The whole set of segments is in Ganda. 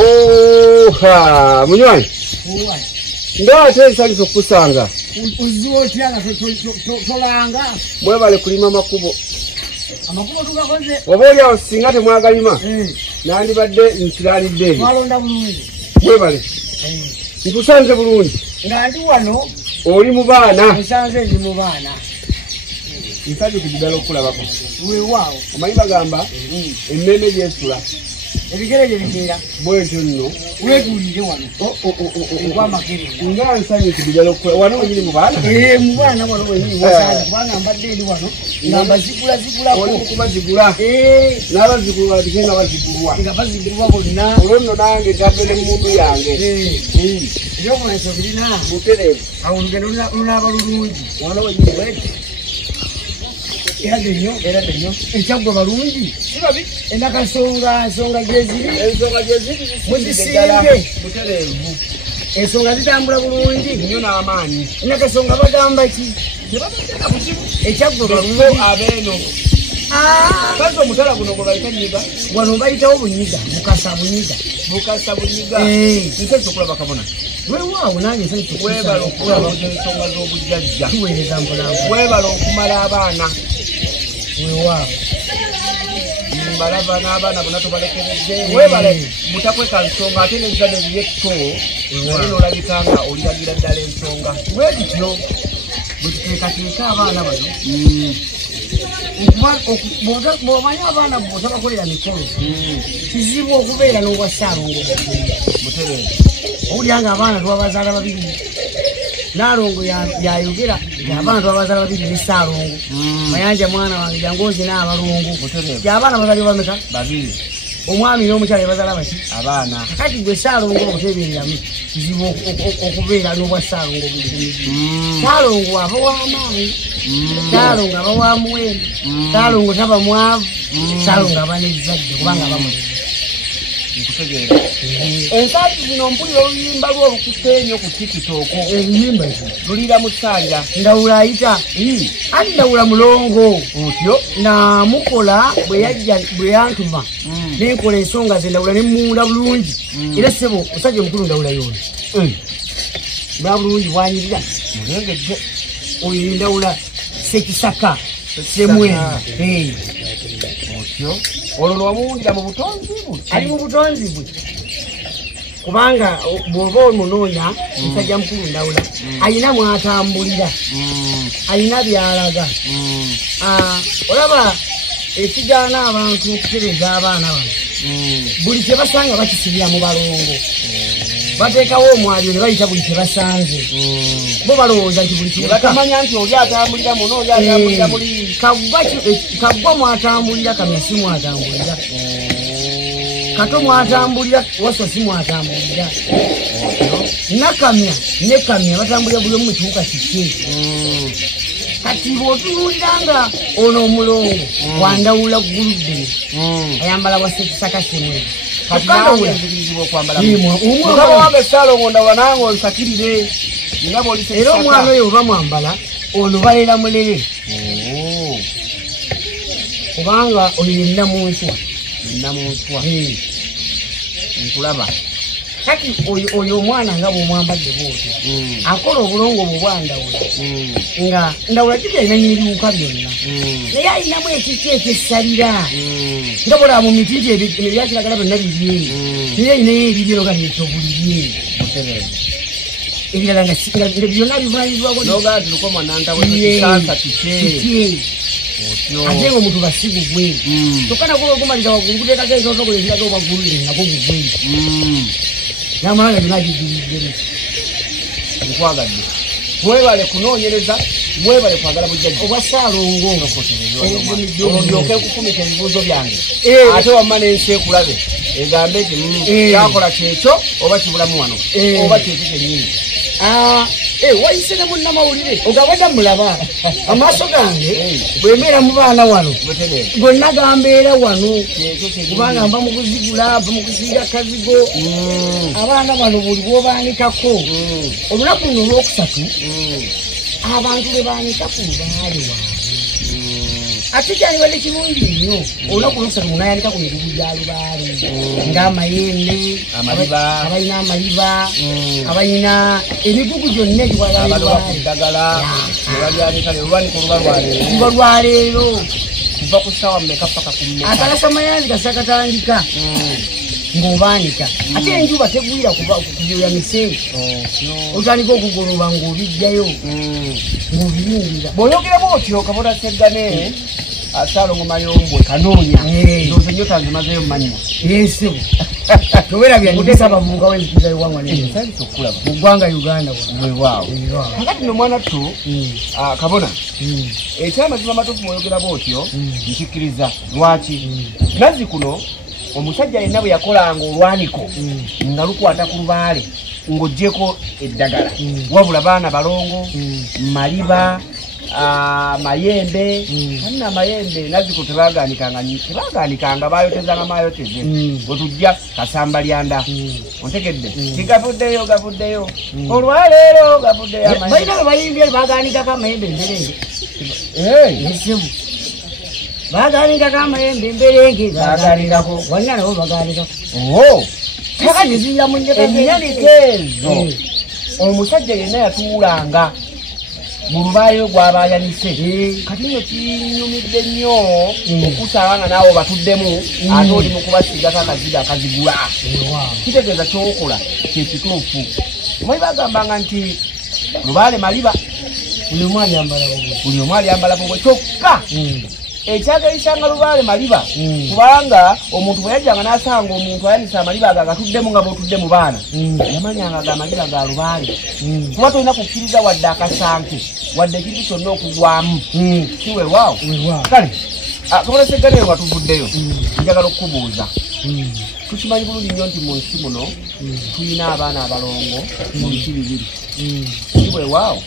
Oha, munywanyi. Ngate nsalizo kusanga. Uziwo tyanga tolanga. Mwebale kulima amakubo. Amakubo tugakoze. Oboolya osinga temwagalima. Nandibadde nkiranidde. Mwalonda bulungi. Mwebale. Nkusanze bulungi. Nga ndi wano. Oli mu baana. Nsanze ndi mu baana. Nsajja okugidala okulabako. Weewaawo. Omanyi bagamba emmeme gyesula. Ebigere gye biteera. Bwetyo nno. Weetuulire wano. Ogw'amakerenda. Nga nsajja okugidala okulaba. Wano wenyini mu baana? Mu baana wano wenyini wasanze. Kubanga mbadde eri wano. Nga mbazigulazigulako. Oli kubazigula. N'abazigulwa badike nga bazigulwa. Nga bazigulwa bonna. Olwo nno nange ntadde ne mmundu yange. Ebyomuleso birina. Butereevu. Awo olugendo lunaaba lulungi. Wano wenyini bweti. Era denyo ekyagwa balungi sibabi ensonga gyeziri muzisinge butereevu ensonga zitambula bulungi nnyo n'amaanyi nakasonga bagamba ki ekyagwa balungi abeeno kazi omutala guno gwe bayita nyiga wano bayitawo bunyiga bukasa bunyiga nsezi okulaba kabona weewaawo nange webala okulaba ensonga z'obujjajja tuweereza mpolampola webala okumala abaana weewaawo mbalaba n'abaana bonna tubalekeredde webale mutakweka nsonga ate n'ezadde ebyetto naye n'olabika nga oliragira ddala ensonga bwebityo bwe tuteekateeka abaana bano bw'omanyi abaana bw'otabakolera mikolo kizibu okubeera n'obwassaalongo mutereevu owulira nga abaana twabazaala babiri naalongo yayogera abaana twabazaala babiri ne ssaalongo mayanja mwana wange jangozi n'abalongo abaana bazali bameka babiri omwami n'omukyala bazaala baki abaana kati gwe ssaalongo okuteebereramu kizibu okubeera n'obwassaalongo ssaalongo aba w'amaanyi ssaalongo aba wa muwendo ssaalongo taba mwavu ssaalongo aba n'ezzadde kubanga abamulera ensaati zino mpulira oluyimba lw'olukutte ennyo ku tikitoko ebiyimba lulira mu ssanja ndawula ayita ati ndawula mulongo otyo namukola bwe yantuma nenkola ensonga ze ndawula nemunda bulungi era sebo musajja omukulu ndawula yoyo ba bulungi bwanyirira mulengedde oyo ndawula sekisaka semwezi otyo olwo lwamuwulira mu butonzi bwe ali mu butonzi bwe kubanga bw'oba omunoonya musajja mukulu ndawula alina mwatambulira alina byalaga olaba ekigaana abantu okutereza abaana bano buli kye basanga bakisibira mu balongo bateekawo omwaliro ne bayita buli kye basanze bo balowooza nti buli batamanya nti oli atambulira muno oli atambulira muli kaggwa mwatambulira kamya si mwatambulira kato mwatambulira waso si mwatambulira nakamya ne kamya batambulira buli omu mu kiwuka kike kati bw'otunuulira nga ono omulongo wandawula gguludde ayambala bwasekisaka semwe era omwana oyo oba mwambala ono balera mulere kubanga oyo yennamunswa nkulaba kati oyo omwana nga bw'omwambadde bwotyo akola obulongo bwe bwandawula nga ndawula kiti alina n'ebiwuka byonna naye alinamu ekiki ekyessalira nga bolaba mu miti nti ebyakiragala byonna birye naye alinayo ebibyero nga nekyobulirye ebirala nga byonna bivanyizibwako ate nga omuntu basigu gwe kyokka nagwo ogumaliza waggulu guteekako entotogola eziraga obwaggulire nagwo gugwe namanga byonna gijuliddemu nkwagadde mwebale kunoonyereza mwebale kwagala bujjajja obwassaalongo olyoke kukumika ebibuuzo byange ate wamma n'ensi ekulabe egambe nti kyakola kyekyo oba kibulamu wano oba kyekyo kyennyini wayise ne munnamawulire ogabadda mulaba amaaso gange bwembeera mu baana wano gonna gambeera wano kubanga mba mukuzigula mba mukusiiga kazigo abaana bano buli bw'obaanikako olunaku luno olwokusatu abantu lwe baanika ku lubaale waabwe ate kyaliwadde kirungi nnyo olunaku olwokusatu munayanika ku migugu gya lubaale ng'amayembe abalina amaliba abalina emigugu gyonna egiwaladdagala luba lwaleero kuva ku ssaawa mmeka paka ku mmeka akalasamayinzi kasakatandika ng'obaanika ate enjuba tegwira kubyolamise otandika okugoloba ng'obijjayo ng'obiyingira bw'oyogeramu otyo kabona seggane Salongo Mayombwe kanoonya ndoze nyo tanzimazeyo mmannya yesebo towerabya ndisaba munga w'ebikiza ewangwa sali tokulaba mu ggwanga Uganda waaw kakati no mwana ttu kabona ekyamazima matuufu bw'oyogera bw'otyo nkikkiriza lwaki nazzi kuno omusajja yenna bwe yakolanga olwaniko nga lukwata ku lubaale ng'oggyeko eddagala wabula baana balongo maliba mayembe anna amayembe naziko tebaganikanga bayotezanga mayoteze bwetujja kasamba lyanda ontegedde tigavuddeyo olwaleero gavuddeyo bayimbye baganikako amayembe emberenge esibu baganikako amayembe emberenge baganikako walina nabo baganikako ennyanika ezo omusajja yenna yatuulanga mu lubaale gwabayanise kati nyo kinyumidde nnyo okusaba nga naawe batuddemu ate oli mu kubasigako akaziga akazigula kitegeeza kyokola kyekituufu omuli bagambanga nti lubaale maliba buli omu alyambala bubwe kyokka ekyagayisanga lubaale maliba kubanga omuntu bwe yajjanga n'asanga omuntu ayanisa amaliba ago agatuddemu nga bwotudde mu baana yamanyanga ga maliba ga lubaale kuba tolina kukkiriza wadde akasanke wadde ekintu kyonna okugwamu si weewaawo kale kabona segganeyo watuvuddeyo njagala okukubuuza tukimanyi bulungi nnyo nti mu nsi muno tulina abaana abalongo mu biti bibiri si weewaawo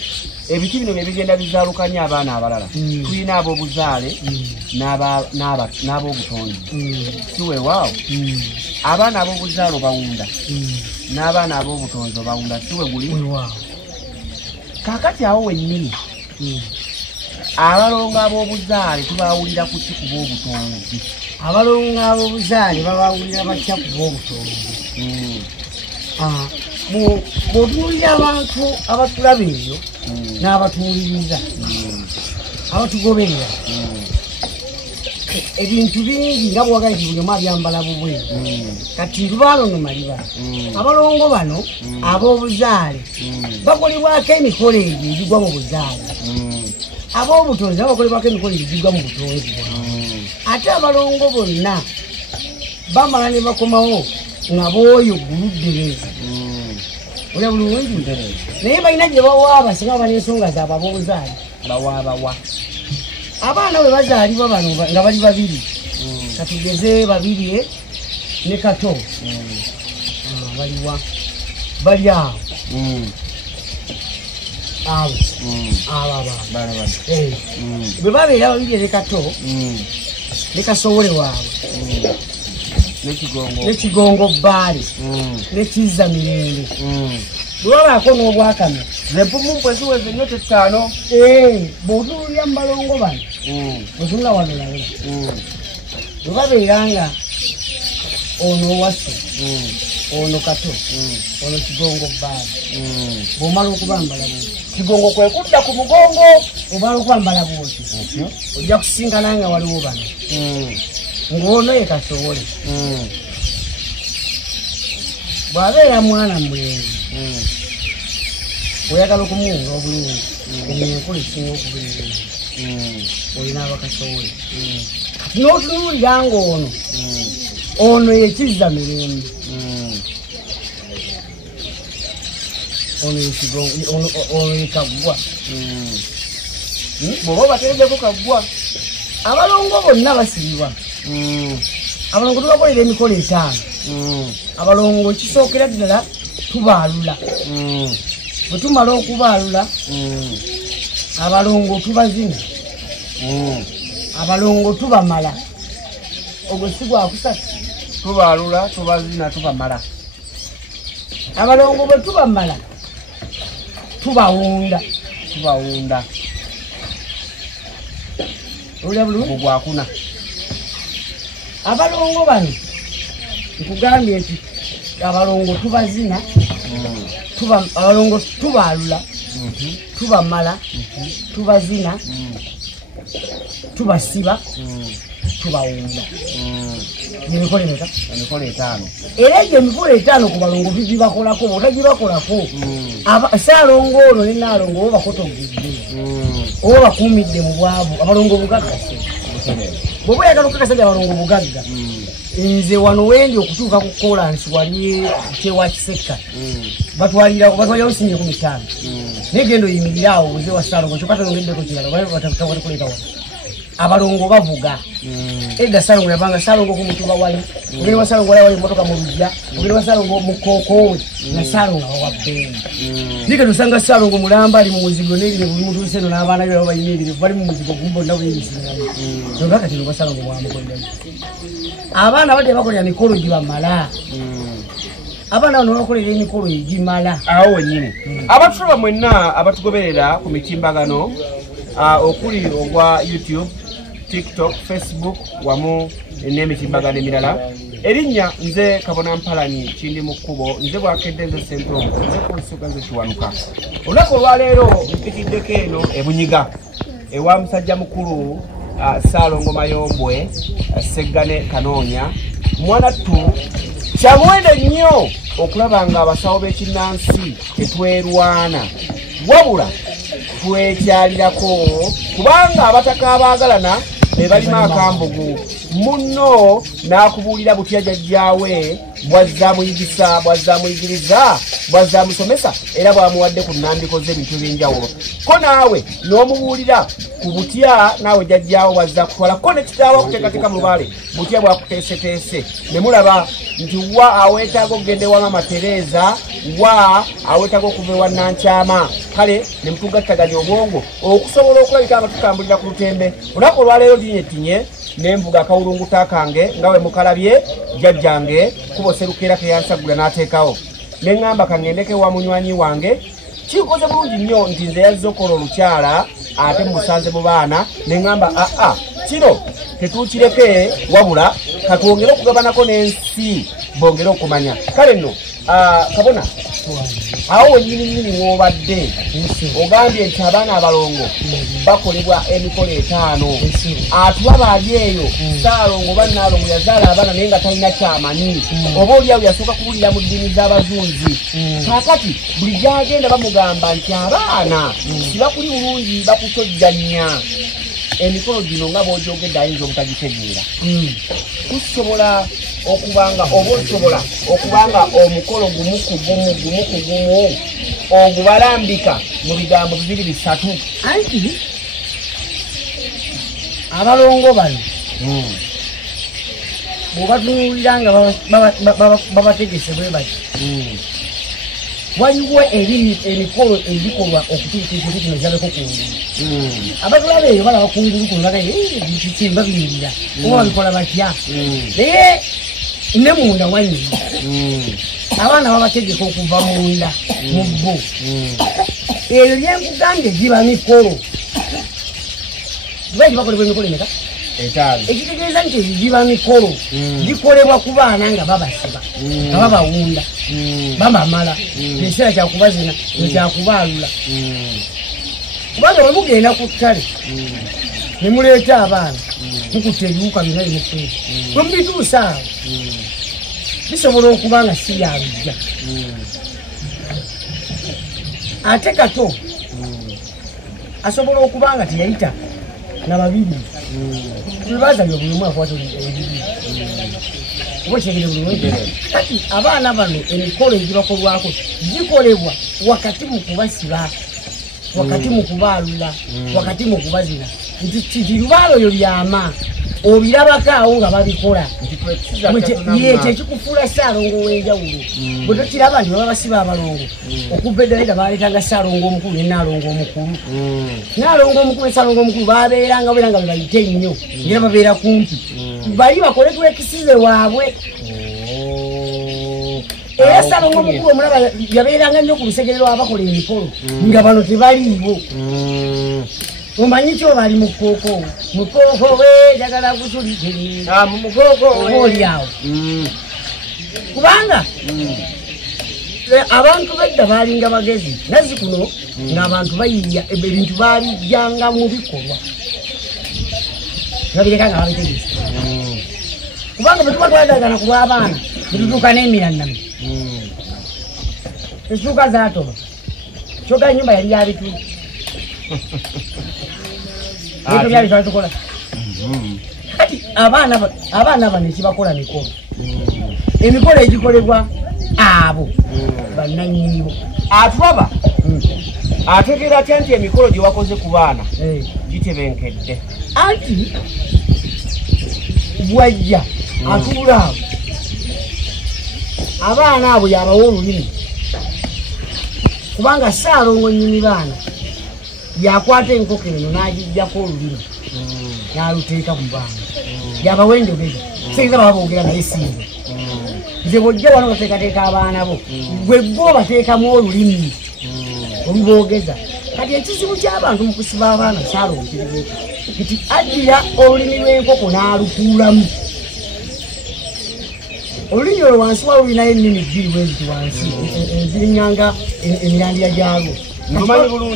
ebiti bino bye bigenda bizaalukanya abaana abalala tulina ab'obuzaale n'ab'obutonzi si weewaawo abaana ab'obuzaale obawunda n'abaana ab'obutonzi obawunda si we guli kaakati awo wennyini abalongo ab'obuzaale tubawulira ku ki ku b'obutonzi abalongo ab'obuzaale babawulira batya ku b'obutonzi bw'otunuulira abantu abatulaba eyo n'abatuwuliriza abatugoberera ebintu bingi nga bwagaye nti buli omu abyambala bubwe kati lubaalo no maliba abalongo bano ab'obuzaale bakolebwako emikolo egyo egigwa mu buzaale ab'obutonzi nabo bakolebwako emikolo egyo egigwa mu butonzi ate abalongo bonna bamala ne bakomawo nga booyo guludde olya bulungi naye balina gye bawaaba singa baba n'ensonga zaabwe ab'obuzaale bawa abaana bwe bazaalibwa bano nga bali babiri katugeze babiri ne kato baliwa bali awo abo abaaba bwe babeera babiri ne kato ne kasowole waabwe n'ekigongo bbaale n'ekizza mirembe bwe babaako n'obwakame zempumumpwe ziweze nnyo tetaano bw'otuulira mu balongo bano bwetunula wano nawe bwe babeera nga ono owase ono kato ono kigongo bbaale bw'omala okubambala bwoti kigongo kwe kudda ku mugongo omala okwambala bwoti ojja kusinkana nga waliwo bano ng'ono ye kasowole bw'abeera mwana mulenzi oyagala okumuwunga obulungi enkula ekisinga okubeera olina abakasowole kati n'otunuulira ng'ono ono yekizza mirembe ono yekaggwa bw'oba obatereddeko kaggwa abalongo bonna basibibwa abalongo tubakolera emikolo 5 abalongo kisookera ddala tubaalula bwe tumala okubaalula abalongo tubazina abalongo tubamala ogwo si gwakusatu tubaalula tubazina tubamala abalongo bwe tubamala tubawunda olya bulungi gwakuna abalongo bano nkugambye nti abalongo tubazina abalongo tubaalula tubamala tubazina tubasiba tubawunda emikolo emeka emikolo 5 era egyo emikolo 5 ku balongo bibakolako botagibakolako saalongo ono ne naalongo oba bakotogedde oba bakuumidde mu bwavu abalongo bugagga bwoba oyagala okukakasa nti abalongo bugagga nze wano wendi okutuuka ku kolansi wali kyewa kiseka batwalirawo sinye 15 naye genda oyimirira awo oze wa saalongo kyokatalongeddeko kirala batawalikuleeta wano abalongo bavuga edda salongo yabanga salongo ku mutuba wali ogere wa salongo wali motoka mu lujja ogere wa salongo mu koko na salongo wa beni nika dusanga salongo mulamba ali mu muzigo n'ebire buli muntu seno n'abaana be bayimirire bali mu muzigo gumbo nabo yinsinga ndo bakati ndo salongo wa mukonde abaana bade bakolera mikolo gibamala abaana bano bakolera emikolo egimala awo wenyini abatuba mwenna abatugoberera ku mitimbagano okuli ogwa YouTube, TikTok, Facebook wamu n'emitimbagano emirala erinnya nze Kabona Mpalanyi kindi mu kkubo nze bwakedde nze Sentongo nze kunsuka nze Kiwanuka olunaku olwaleero mpitiddeko eno ebunyiga ewa musajja mukulu Saalongo Mayombwe Seggane Kanoonya mwanattu kyamuwende nnyo okulaba nga abasawo b'ekinnansi tetwerwana wabula twekyalirako kubanga abataka abaagalana be balima akambugu munno n'akubuulira butya jjajjaawe bw'azzaamuyigisa bw'azzaamuyigiriza bw'azzaamusomesa era bw'amuwadde ku nnambiko z'ebintu eby'enjawulo ko naawe n'omubuulira ku butya naawe jjajjaawe bw'azza kutwala ko ne kitaawe akuteekateeka mu lubaale butya bwakuteeseteese ne mulaba nti wa aweetaaga okugenda ewa Mama Tereza wa aweetaaga okuva ewa Nankyama kale ne mutugattaganya obwongo okusobola okulabika nga tutambulira ku lutembe olunaku olwaleero linnyetinye nemvuga akawulunguta kange nga bwe mukalabye jjajjange kubo Serukera ke yansagula n'ateekawo ne ŋŋamba kaŋŋendeke wa munywanyi wange kinkoze bulungi nnyo nti nze yazze okola olukyala ate musanze mu baana ne ŋŋamba aa kino tetuukireke wabula katwongere okugabanako n'ensi bongere okumanya kale nno Kabona awo wenyini mwobadde ogambye nti abaana abalongo bakolebwa emikolo 5 atulaba ali eyo Saalongo bannaalongo yazaala abaana naye nga talina kyamanyi oba oliawo yasooka kuwulira mu ddiini z'abazunzi kaakati buli gyagenda bamugamba nti abaana sibakuli bulungi bakusojjanya emikolo gino nga bw'ogyogedde ayinza obutagitegeera tusobola okubanga oba osobola okubanga omukolo gumu ku gumu ogubalambika mu bigambo 2-3 anti abalongo bano bw'obatunuulira nga babategese bwe bati waliwo emikolo egikolwa okutuukiza kino gyaleko kungulu abatulaba eyo balaba kungulu kuno babinyirira oba babikola batya naye ne munda wanyina abaana babategeka okuva munda mu bbo eyo lyenkugambye giba mikolo baki bakolebwa emikolo emeka ekitegeeza nti egiba mikolo gikolebwa ku baana nga babasiba nga babawunda bamamala ekiseera kyakubazina ekyakubaalula kubanga bwe mugenda ku ttale ne muleeta abaana mukutta ebiwuka byonna bimukulu bwe mubituusa awo bisobola okuba nga si yabijja ate kato asobola okuba nga teyayita na babiri tulibazalya buli omu akwata ebibiri oba kyegere buli omu kati abaana bano emikolo egibakolwako gikolebwa wakati mu kubasiba wakati mu kubaalula wakati mu kubazina nti lubaalo oyo byama obirabako awo nga babikola kyekikufuula Saalongo ow'enjawulo bwe tokiraba nti baba basiba abalongo okuva edda edda baleetanga Saalongo omukulu ne Naalongo omukulu Naalongo omukulu ne Saalongo omukulu babeeranga beera nga bebayite nnyo era babeera kumpi bali bakole twekisize waabwe era Saalongo omukulu omulaba yabeeranga nnyo ku lusegerero abakola emikolo nga bano tebaliiwo omanyi kyo bali mukoko we jagala kusulike mukoko olyawo kubanga abantu bedda balinga bagezi nazi kuno ng'abantu bayiya ebintu babijjanga mu bikolwa babireka nga babitegesa kubanga bwe tuba twagagana ku lw'abaana netutuuka n'emiranami essuuka zaatoba kyoga ennyumba yali yabitu ebintu byali twatukola kati abaana bano ekibakola mikolo emikolo egikolebwa abo bannannyinibo atulaba ategeera atya nti emikolo gye wakoze ku baana gitebenkedde anti bwajja atuula abo abaana abo yabawa olulimi kubanga Ssaalongo nnyini baana yakwata enkoko eno n'agijjako olulimi n'aluteeka mu baana yabawa enjogeza siyinza baba boogera naye singa nze bw'ojja wano bateekateeka abaana bo gwe bo bateekamu olulimi oluboogeza kati ekizibu ky'abantu mu kusiba abaana Ssaalongo kiribeeko kiti addira olulimi lw'enkoko n'alutuulamu olulimi olwo wansi walulinayo ennimi bbiri bweziti wansi ezirinyanga emirandira gyalwo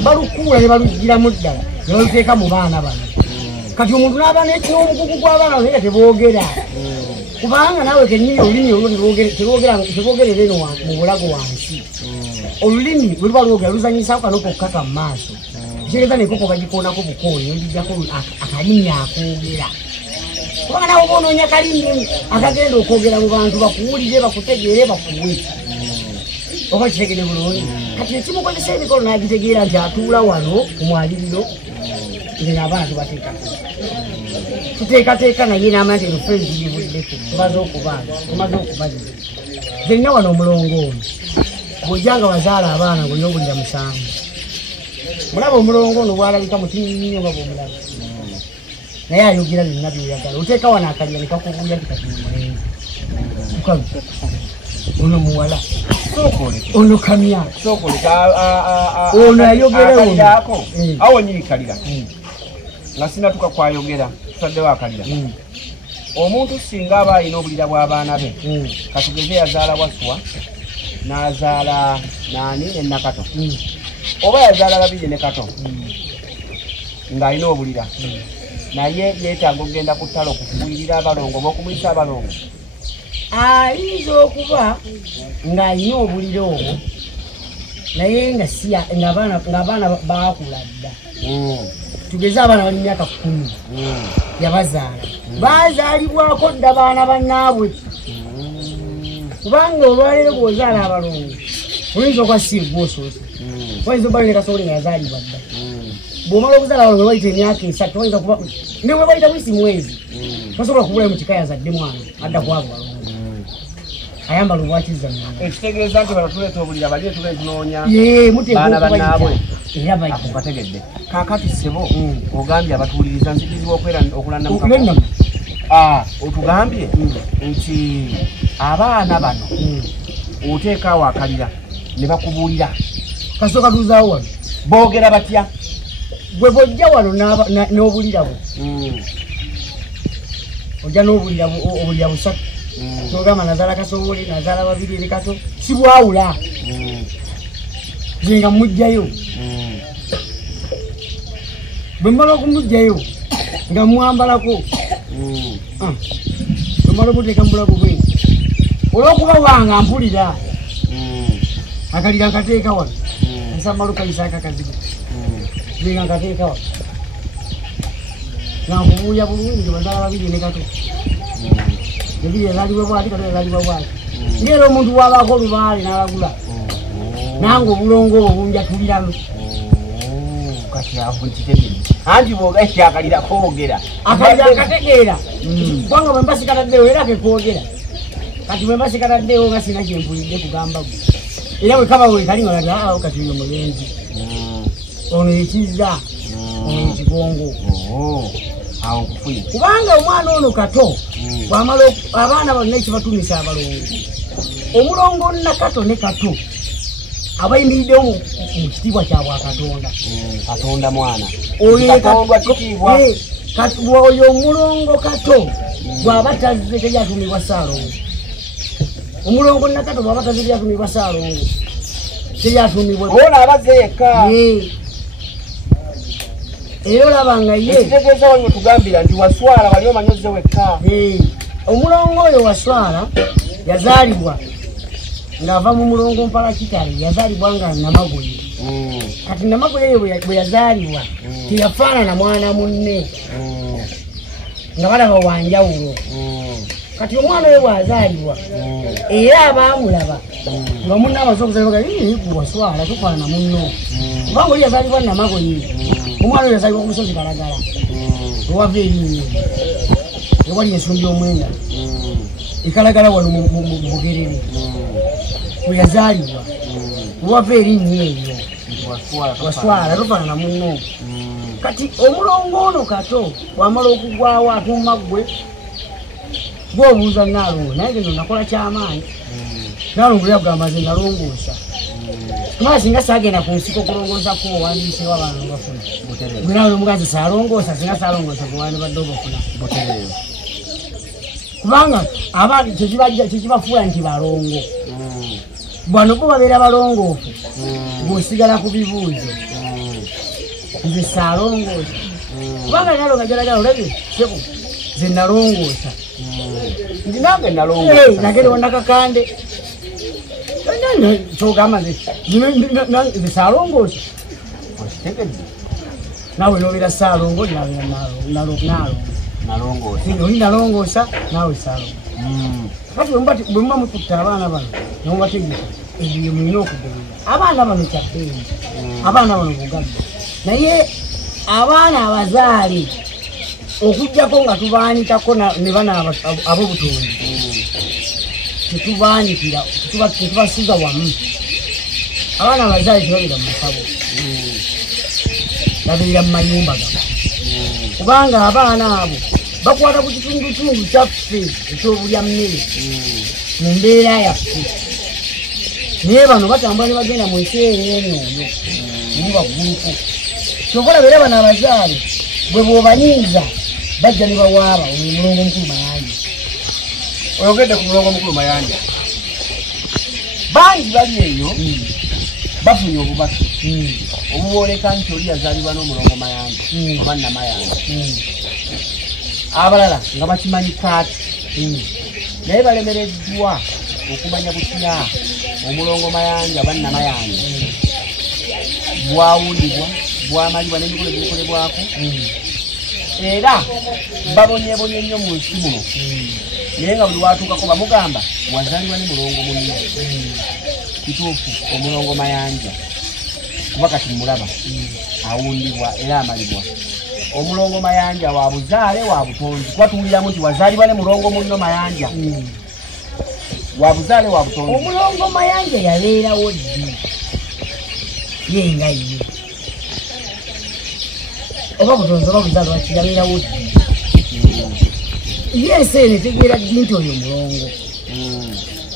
balukuula ne balugiramu ddala ne baluteeka mu baana bano kati omuntu n'aba n'omukugu gw'abaana naye nga teboogera kubanga naawe kennyini olulimi olwo tebogerera eno mu bulago wansi olulimi bwe luba lwogera luzanyisaako kanopo okukaka mu maaso kitegeeza nenkoko bagikoonako bukooli nogijjako akalinnya akoogera kubanga nawe boonoonya kalinnya akagenda okwogera mu bantu bakuwulire bakutegeere bakuwe oba kitegere bulungi kati ekimukozesa emikolo n'agitegeera nti atuula wano ku mwaliriro nze abaana tuteekateeka naye n'amanya nti erufeeri giribuddeko tumaze okubaza zenna wano omulongo ono bw'ojjanga wazaala abaana ng'olina obulira musanvu mulaba omulongo ono bwalabika mutinnnyo nga bw'omulaba naye ayogera byonna byoyagala oteeka wano akalira ne kakubuulya nti kati mulenzi mukalu ono muwala ono kamya ono ayogera awo nyiri kalira nga sinatuka kwayogera tutaddewo akalira omuntu singa aba alina obulira bw'abaana be katugeze yazaala waswa n'azaala naani ennakato oba yazaala babiri ne kato ng'alina obulira naye yeetaaga okugenda ku ttale okufuuyirira abalongo oba okumuyisa abalongo ayinza okuba ng'alina obulira obwo naye ng'abaana baakula dda tugeze abaana bali myaka 10 yabazaala bazaalibwako dda baana bannaabwe kubanga olwaleero bw'ozaala abalongo oyinza okwasiya egwosoose oyinza obale ne kasobole nga yazaalibwa dda bw'omala okuzaala abalongo bayita emyaka 3 oyinza kuba ne bwe bayita bwisi mwezi tosobola kubulayo mu kika yazadde mwana adda kwabo balongo ayambala obwakiza ekitegeeza nti bano tuleeta obulira bali etube tunoonya baana bannaabwe era bajja bategedde kaakati ssebo ogambye abatuwuliriza nzikirizibwa okulanda otugambye nti abaana bano oteekaawo akalira ne bakubuulira kasooka tuzaawo wano boogera batya gwe bw'ojja wano n'obulira bwo ojja n'obulira busatu togamba nazaala kasobole nazaala babiri eri kato sibwawula nze nga mujjayo bwe mmala okumujjayo nga mwambalako bwe mmala omuteeka mu bulago bwe olw'okuba wanga mpulira akalira nkateeka wano nsamala okayisaako akazigo nze nga nkateeka wano nga nkubuulya bulungi bazaala babiri ne kato ebiri yazaalibwa bwati kato yazaalibwa bwati ngera omuntu wabaako olubaale n'abagula nange obulongo obwo bunjatuliramu kati awo nkitegedde anti bwogahita akalira koogera akalira akategeera kubanga bwe mba sikataddewo era kekoogera kati bwe mba sikataddewo nga sina kyempulidde kugamba gwe era bwe kaba bwe kali nga awo kati oyo mulenzi ono ekizza ono ekigongo awo nkufuye kubanga omwana ono kato bwamala abaana bonna ekibatumisa abalongo omulongo nakato ne kato abayimiriddewo mu kitiibwa kya bwakatonda katonda mwana oyo omulongo kato bw'aba tazze tejatumibwa Ssaalongo. Omulongo nakato bw'aba tazze tejatumibwa Ssaalongo. Tejatumibwa. Ona abaze yekka. Era olabanga ye. Ekitegeeza waliwo tugambira nti Waswala wali omanyoze wekka. Omulongo oyo Waswala yazaalibwa ng'ava mu mulongo mpala kitale yazaalibwa nga Namagoye. Kati Namagoye eyo bwe yazaalibwa teyafaanana mwana munne nga balaba wanjawulo. Kati omwana oyo bw'azaalibwa era abaamulaba nga munne abaze okuzaalibwa Waswala tufaanana munno kubanga oli yazaalibwa Namagoye. Omwana oyo yazaalibwa ku lusozi Kalagala ewava erinnya ewali ensumbi y'omwenda ekalagala wano mu Bugerere we yazaalibwa ewava erinnya eryo Waswala tufaanana munno. Kati omulongo ono kato wamala okugwawo atuuma gwe gw'obuuza Naalongo naye gendo nakola kyamaanyi. Naalongo yagamba nze nalongoosa kubanga singa saagenda ku nsiko kulongoosa ko owandiiseewo abaana bafuna gwe nawe omugazi saalongoosa singa saalongoosa kuwani badde obafuna kubanga abaana kyekibafuula nti balongo bwano bo babeera balongoofu bw'osigala ku bibuuzo nze saalongoosa kubanga Naalongo jalagala olabye sebo ze nalongoosa ndi nange nalongoosa nagere wonnakakande kyogamba nze saalongoosa nawe nobeera Ssaalongo oli nalongoosa nawe Ssaalongo. Kati bwe muba mututta abaana bano nemubategeka ebyo mulina okugoberera. Abaana bano kyabbeeyi abaana bano bugagga naye abaana abazaale okujjako nga tubaanikako ne bana ab'obutonde tetubaanikira tetubasuza wamu. Abaana abazaale tebabeera mu masabo babeera mu mayumba gano kubanga abaana abo bakwata ku kitundutundu kyaffe eky'obulyammere mu mbeera yaffe naye bano batambula ne bagenda mu nsi eyeeni oyo nibagguluko kyokola beera bano abazaale bwe bw'obanyiiza bajja ne bawaaba oyo mulongo mukulu Mayanja. Oyogedde ku mulongo mukulu Mayanja bangi bali eyo bafunye obubaka obubooleka nti oli yazaalibwa n'omulongo Mayanja oba Namayanja abalala nga bakimanyi kaati naye balemereddwa okumanya butya omulongo Mayanja oba Namayanja bwawulibwa bwamalibwa n'emikolo gikolebwako era babonyebonye nnyo mu nsi muno naye nga buli watuukako bamugamba wazaalibwa ne mulongo munno kituufu omulongo Mayanja kuba kati mulaba awundibwa era amalibwa. Omulongo Mayanja wa buzaale wa butonzi kuba tuwuliramu nti wazaalibwa ne mulongo munno Mayanja wa buzaale wa butonzi. Omulongo Mayanja yabeerawo ddi ye nga ye oba butonzi oba buzaale waki yabeerawo ddi ye enseene tegeera ddi nti oyo mulongo.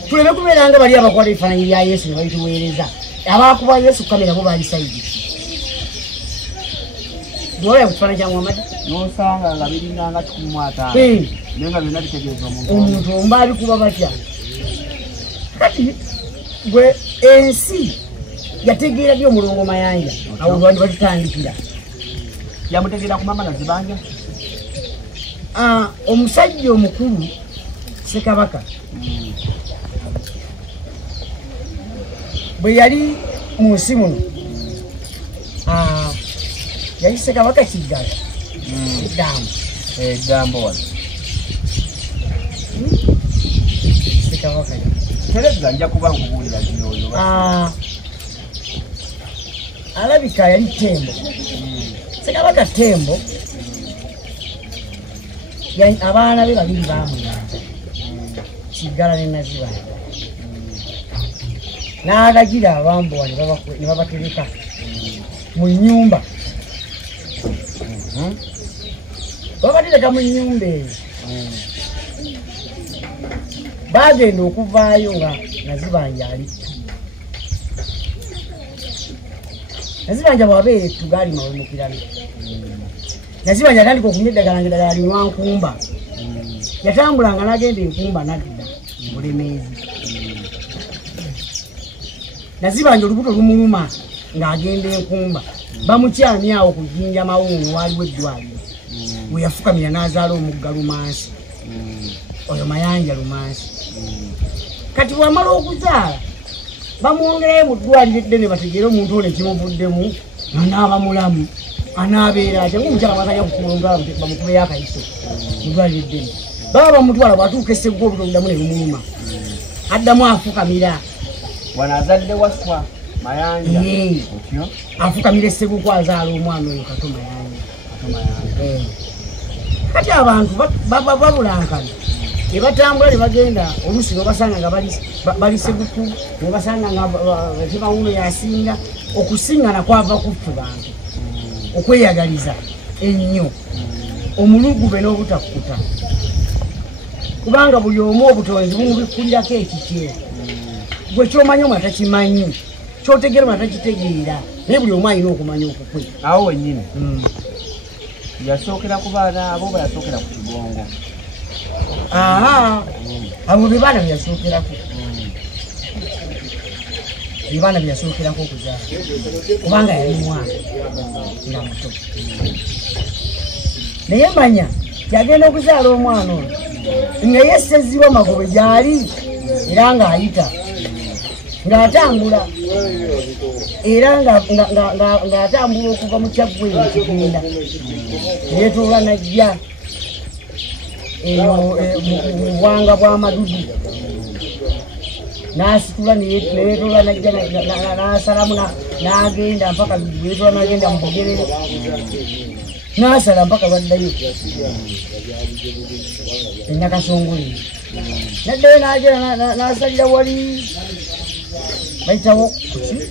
Tuleme kubeera nga bali abakwata ebifaananyi bya Yesu ne babituweereza abakuba Yesu kamera bo baali sayidi bw'olaba ku kifaananyi kya Muhammad n'osanga nga biringa nga 15 naye nga byonna bitegeeza omuntu omba abikuba batya. Kati gwe ensi yategeera ddi omulongo Mayanja awo lwandi batutandikira yamutegeera ku mama Nazibanja omusajja omukulu Ssekabaka bwe yali mu nsi muno yali Ssekabaka Kiggala eddambo wano Ssekabaka tereza nja kuba nkubuulira zinooyo alabika yali Tembo Ssekabaka Tembo abaana be babiri baamuyanja Kiggala ne Nazibanja n'alagira abambowa ne babatereka mu nnyumba babatereka mu nnyumba eyo bagenda okuvaayo nga Nazibanja ali Nazibanja bwabeera ettu gaali mawemukirano Naziba yatandika okunyedagala ngedagala linywa nkumba. Yatambulanga n'agenda enkumba n'adda Bulemeezi. Nazibanja olubuto lumuluma ng'agenda enkumba. Bamukyamya awo ku Jjinja Mawuunu waaliwo eddwaliro. We yafukamira n'azaala omugga Lumansi. Oyo Mayanja Lumansi. Kati bw'amala okuzaala bamwongerayo mu ddwaliro eddene bategeere omuntu ono ekimuvuddemu anaaba mulamu anaabeera atya ng'omukyala bw'atanya kukulonga bamukubeyo akayiso mu ddwaliro eddene. Baba bamutwala bw'atuuka esseguka obuto luddamu ne lumuluma. Addamu afukamira. Wano azadde Waswa Mayanja. Otyo? Afukamira esseguka azaala omwana oyo Kato Mayanja. Kati abantu babulankana. Ne batambula ne bagenda oluusi ne basanga nga bali Sseguku, ne basanga nga Mawuunu yasinga. Okusingana kwava kuffu bantu. Okweyagaliza ennyo. Omulugube n'obutakkuta. Kubanga buli omu obutonzi bumubikkulirako ekikye. Gwe ky'omanyi omu atakimanyi, ky'otegeera omu atakitegeera, naye buli omu alina okumanya okukwe. Awo wennyini yasookera ku baana abo yasookera ku Kigongo. Abo be baana byasookerako. Be baana byasookerako okuzaala. Kubanga yali mwana nga muto. Naye manya yagenda okuzaala omwana oyo nga yessezibwa Magobe gy'ali era ng'ayita ng'atambula era ng'atambula okuva mu Kyaggwe ekigenda yeetoola n'ajja eyo mu bwanga bw'Amadudu n'asitula neyeetoola n'ajja n'asalamu n'agenda mpaka yeetoola n'agenda mu Bugerere n'asala mpaka lwaddayo Nakasongole naddayo n'agenda n'asalira wali bayitawo kuki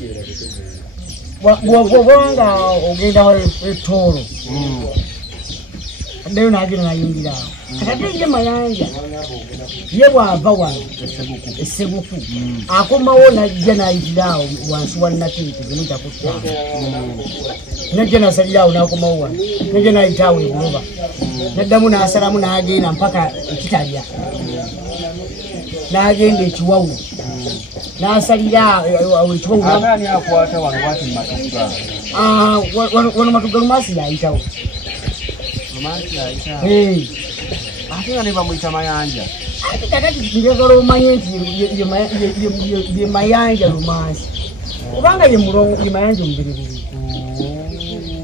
bw'obanga ogenda Etooro addayo n'agenda n'ayingira awo. Ate ye Mayanja ye bw'ava wano Esseguku akomawo n'ajja n'ayitira awo wansi wa Nakintu gemuyita ku ttanga n'ajja n'asalira awo n'akomawo wano n'ajja n'ayita awo e Buloba n'addamu n'asalamu n'agenda mpaka Ekitalya n'agenda e Kiwawu n'asalira awo Ekiwawu. Ani akwata wano bwati Matugga? Wano Matugga Lumansi y'ayitawo. Lumansi y'ayitawo? Ate nga ne bamuyita Mayanja. Ate kakati njagala omanye nti ye Mayanja Lumansi. Kubanga ye mulongo ye Mayanja Omuberebere.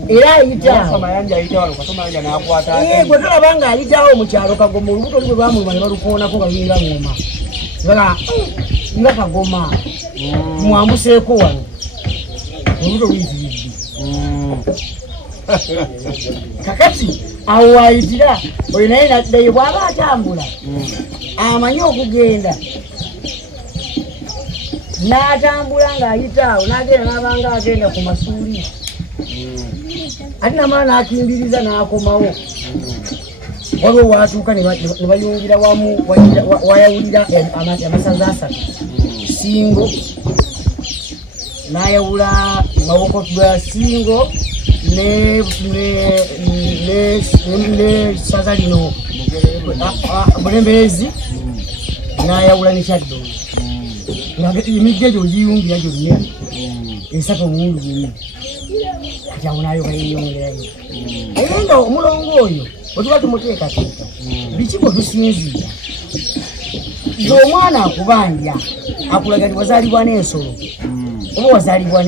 Era ayita Mayanja ayita wano Kato Mayanja n'akwata ate. Gwe tolabanga ayitawo mu kyalo Kagoma olubuto lwe bamuluma ne balukoonako nga lulinga ngoma. Nga Kagoma mwambuseeko wano olubuto luyitiridde. Kakati awo wayitira oyo naye naddayo bw'aba atambula amanyi okugenda n'atambula ng'ayita awo n'agenda n'abanga agenda ku Masuuli ate namala n'akimbiriza n'akomawo waliwo watuuka ne bayungira wamu wayawulira amasaza asatu Singo n'ayawula maboko ga Singo ne saza lino Bulemeezi n'ayawula ne Kyaddondo emigga egyo giyungira gyonna esatu omulundi gwennyini kati awo n'ayo bayeyongerayo naye nga omulongo oyo otuba tumuteekateeka biki bwe tusinziira ng'omwana akubanja akulaga nti wazaalibwa n'ensolo oba wazaalibwa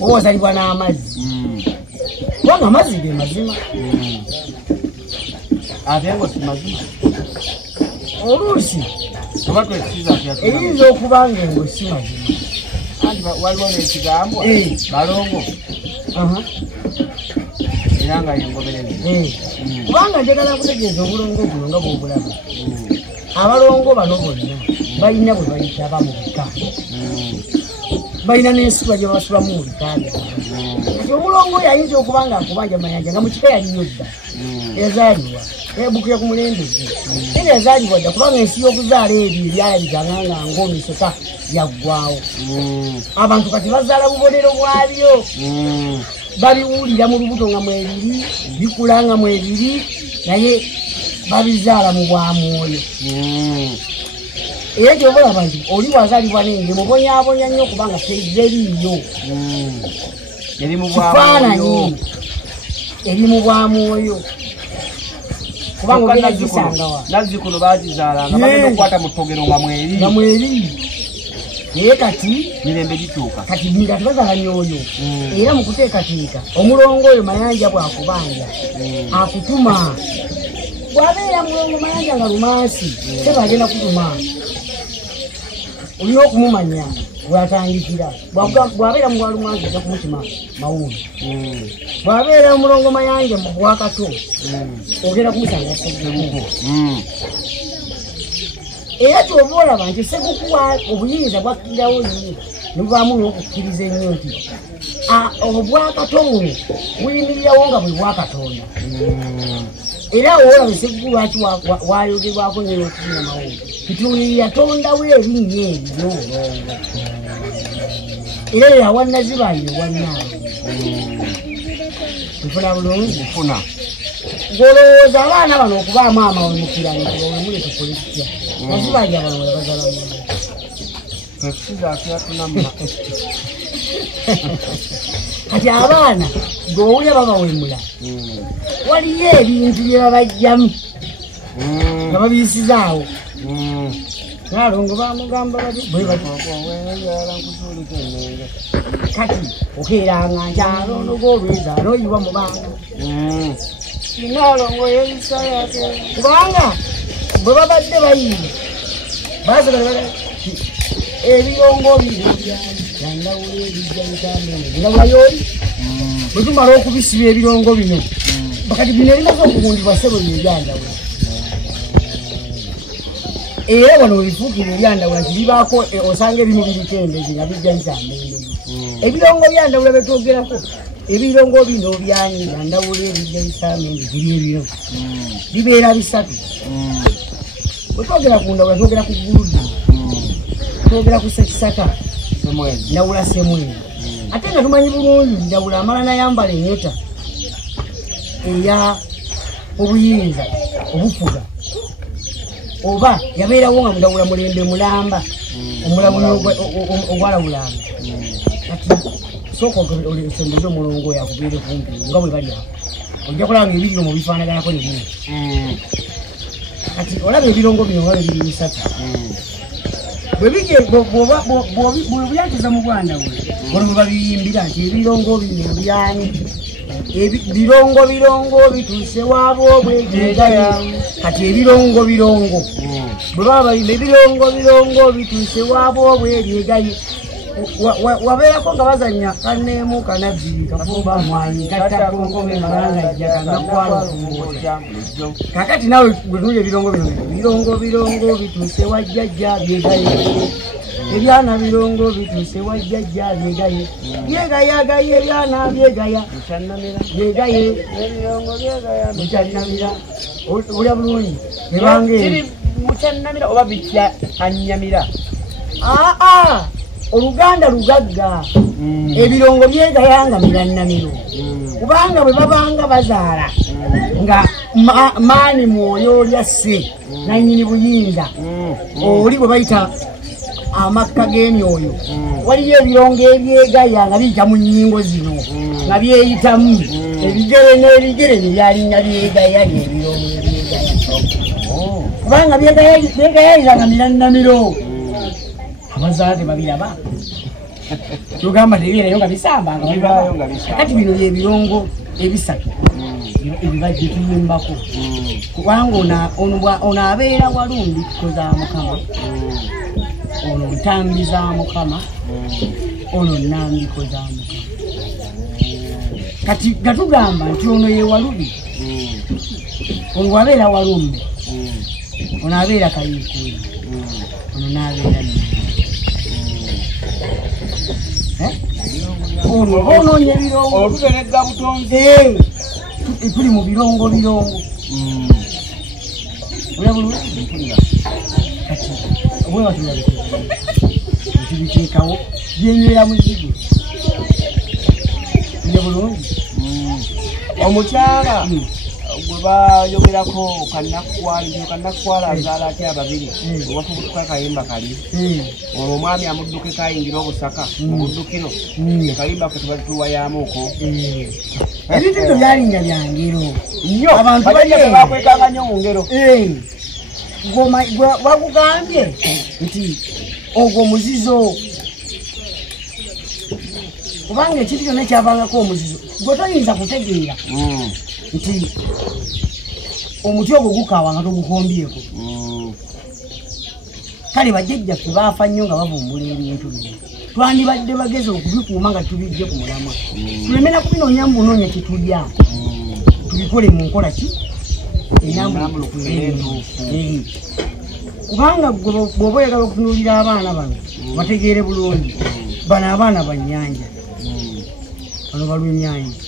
oba wazaalibwa n'amazzi kubanga amazzi ge mazima ate ngo si mazima oluusi oba twekisiza eyinza okuba nga engo si mazima anti waliwo n'ekigambwa balongo era nga yengoberere kubanga njagala kutegeeza obulongo buno nga bw'obulaba abalongo bano bonna balina bwe bayitaba mu bika balina n'ensuba gye babasulamu mu bika kati omulongo oyo ayinza okuba nga akubanja Mayanja nga mu kika yaliyo dda yazaalibwa ebukira ku mulembe gwe era yazaalibwa dda kubanga ensi y'okuzaala ebyo ebyalabikanga nga ng'omisota yaggwawo abantu kati bazaala bubonero bwabyo babiwulira mu lubuto nga mwebiri bikula nga mwebiri naye babizaala mu bwamwoyo era kyobalaba nti oli wazaalibwa nenge mubonyabonya nnyo kubanga teriiyo kifaananyi eri mu bwamwoyo kubanga ogenda gisangawa nazzikuno bagizaala nga bagenda okukwata mu ttogero nga mweri naye kati mirembe gikyuka kati bazaala nyoyo era mu kuteekateeka omulongo oyo mayanja bwakubanja akutuma bwabeera mulongo mayanja nga lumansi teba agenda kutuma olina okumumanya bwatandikira bwabeera mu bwalumansi ojja kumutima mawuulu bwabeera omulongo mayanja mu bwakato ogenda kumusanga seguku era kyoba olaba nti segukuwa obuyinza bwakkirawo nnyo nebuvaamu n'okukkiriza ennyo nti obwakato buno buyimirirawo nga bwe bwakatonda era olaba seguku lwaki wayogerwako nyo n'okufuna mawuulu nti yatondawo erinnya ery'obulongo era yawannazibayo wannaabo nfuna bulungi ng'olowooza abaana bano okubaamu amawemukira ntiwemule tukole tutya nazibayo abalongo bazala kati abaana ng'owulya babawemula waliyo ebintu bye babajjamu nga babiyisizaawo nalongo bamugamba kati okeeranga nkyalono golweza noyiwa mu baana nalongo yebisayate kubanga bwe babadde bayiye basobola ebiyongo bino byandawula ebijjaitamengirabayoli bwe tumala okubisiba ebirongo bino bakati bino ebimaze okugundibwa ssebo byebyanjawula era wano webifuukire ebyandawula nti bibaako osanga ebimu birikendezi nga bijjaitamengezi ebirongo byandawula betwogerako ebirongo bino byani byandawula ebijjaitamengezi byebino bibeera bisatu bwe twogera ku ndawula twogera ku gguludde twogera ku sekisaka ndawula semwezi ate nga tumanyi bulungi ndawula amala nayambala enyota eya obuyinza obufuga oba yabeerawo nga mudawula mulembe mulamba omulabuli ogwalawulanga kati sooka osembuze omulongo oyo akubeere kumpi nga bwe bali awo ojja kulaba nga ebiriro mu bifaanaganako nebino kati olaba ebirongo bino nga bebiri bisatu bwebyankiza mu bwana we ono bwe babiyimbira nti ebirongo bino byani birongo bituuse waabo obwegegaya kati ebirongo bwe baba bayimba ebirongo bituuse waabo obwegegaya wabeerako nga bazanya kaneemu kanabbiri kafuba mwanyi katakonkobe malangajja kanakwalakungota kakati nawe bwetuulya ebirongo bituuse wajjajja byegaye ebyana birongo bituuse wajjajja byegaye byegayagaye ebyana byegaya byegaye mukyannamira olya bulungi ebange mukyannamira oba bitya annyamira oluganda lugagga ebirongo byegayanga mirannamiro kubanga bwe babanga bazaala nga maani mwoyo olya sse nanyini buyinza oli bwe bayita amakka g'emyoyo waliyo ebirongo ebyegaya nga bijja mu nnyingo zino nga byeyitamu ebigere n'ebigere byebyalinya byegaya byebirongo ebyegaya kubanga byegayayiranga mirannamiro abazaala tebabiraba tugamba tebibeerayo nga bisambanga kati bino byebirongo ebisatu ebibajje tuyimbako kubanga ono abeera walumbi koza mukama ono ntambi za mukama ono nambiko za mukama kati gatugamba nti ono ye walubi ono wabeera walumbi ono abeera kayikuuli ono nabeera onoonya ebirongo olubenegga butonzi tuli mu birongo olya bulungi kati obweba tubiteekawo byenywera mu zigo ne bulungi omukyala gwe bayogerako kanakwala azaala ate ababiri obafubutuka kayimba kali olwo omwami amudduke kayingira obusaka mu buddukiro kayimba ke tubatuwayamuuko ebintu ebyo byalinga byangero nnyo abantu bakwekanga nnyo mu ngero bakugambye nti ogwo muzizo kubanga ekintu kyonna ekyavangako omuzizo gwe toyinza kutegeera nti omuti ogwo gukawa nga togukombyeko kale bajjajjaffe baafa nnyo nga bavumbula ebintu bino twandibadde bagezi okubikuuma nga tubijje ku mulamwa tulemera kubinoonya mu bunoonya kyetulya tubikole mu nkola ki kubanga bw'oba oyagala okutunuulira abaana bano bategeere bulungi bano abaana bannyanja bano balw'ennyanja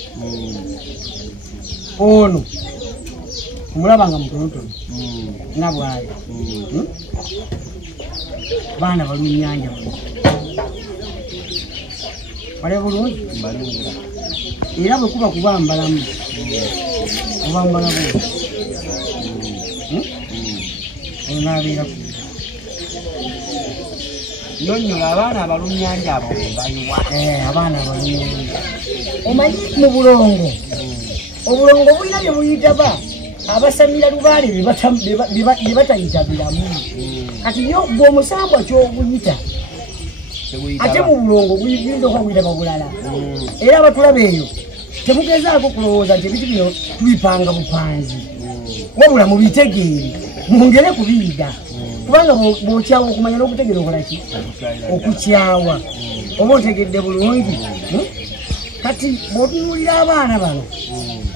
ono omulaba nga mutonotono nabwali baana balw'ennyanja bale bulungi era bwe kuba kubambalamu obambala bwe onaabeera nonyola abaana abalumyanja abo bayiwa abaana abalumyanja omanyi mu bulongo obulongo bulina bye buyitaba abasamira lubaale bye batayita biramu kati yo gwe omusambwa kyobuyita ate mu bulongo buyinza okubuyitaba bulala era abatulaba eyo temugezaako kulowooza nti ebintu bino tubipanga bupanzi wabula mubitegeere mwongere kubiyiga kubanga bw'okyawa okumanya n'okutegeera okolaki okukyawa oba otegedde bulungi kati bw'otunuulira abaana bano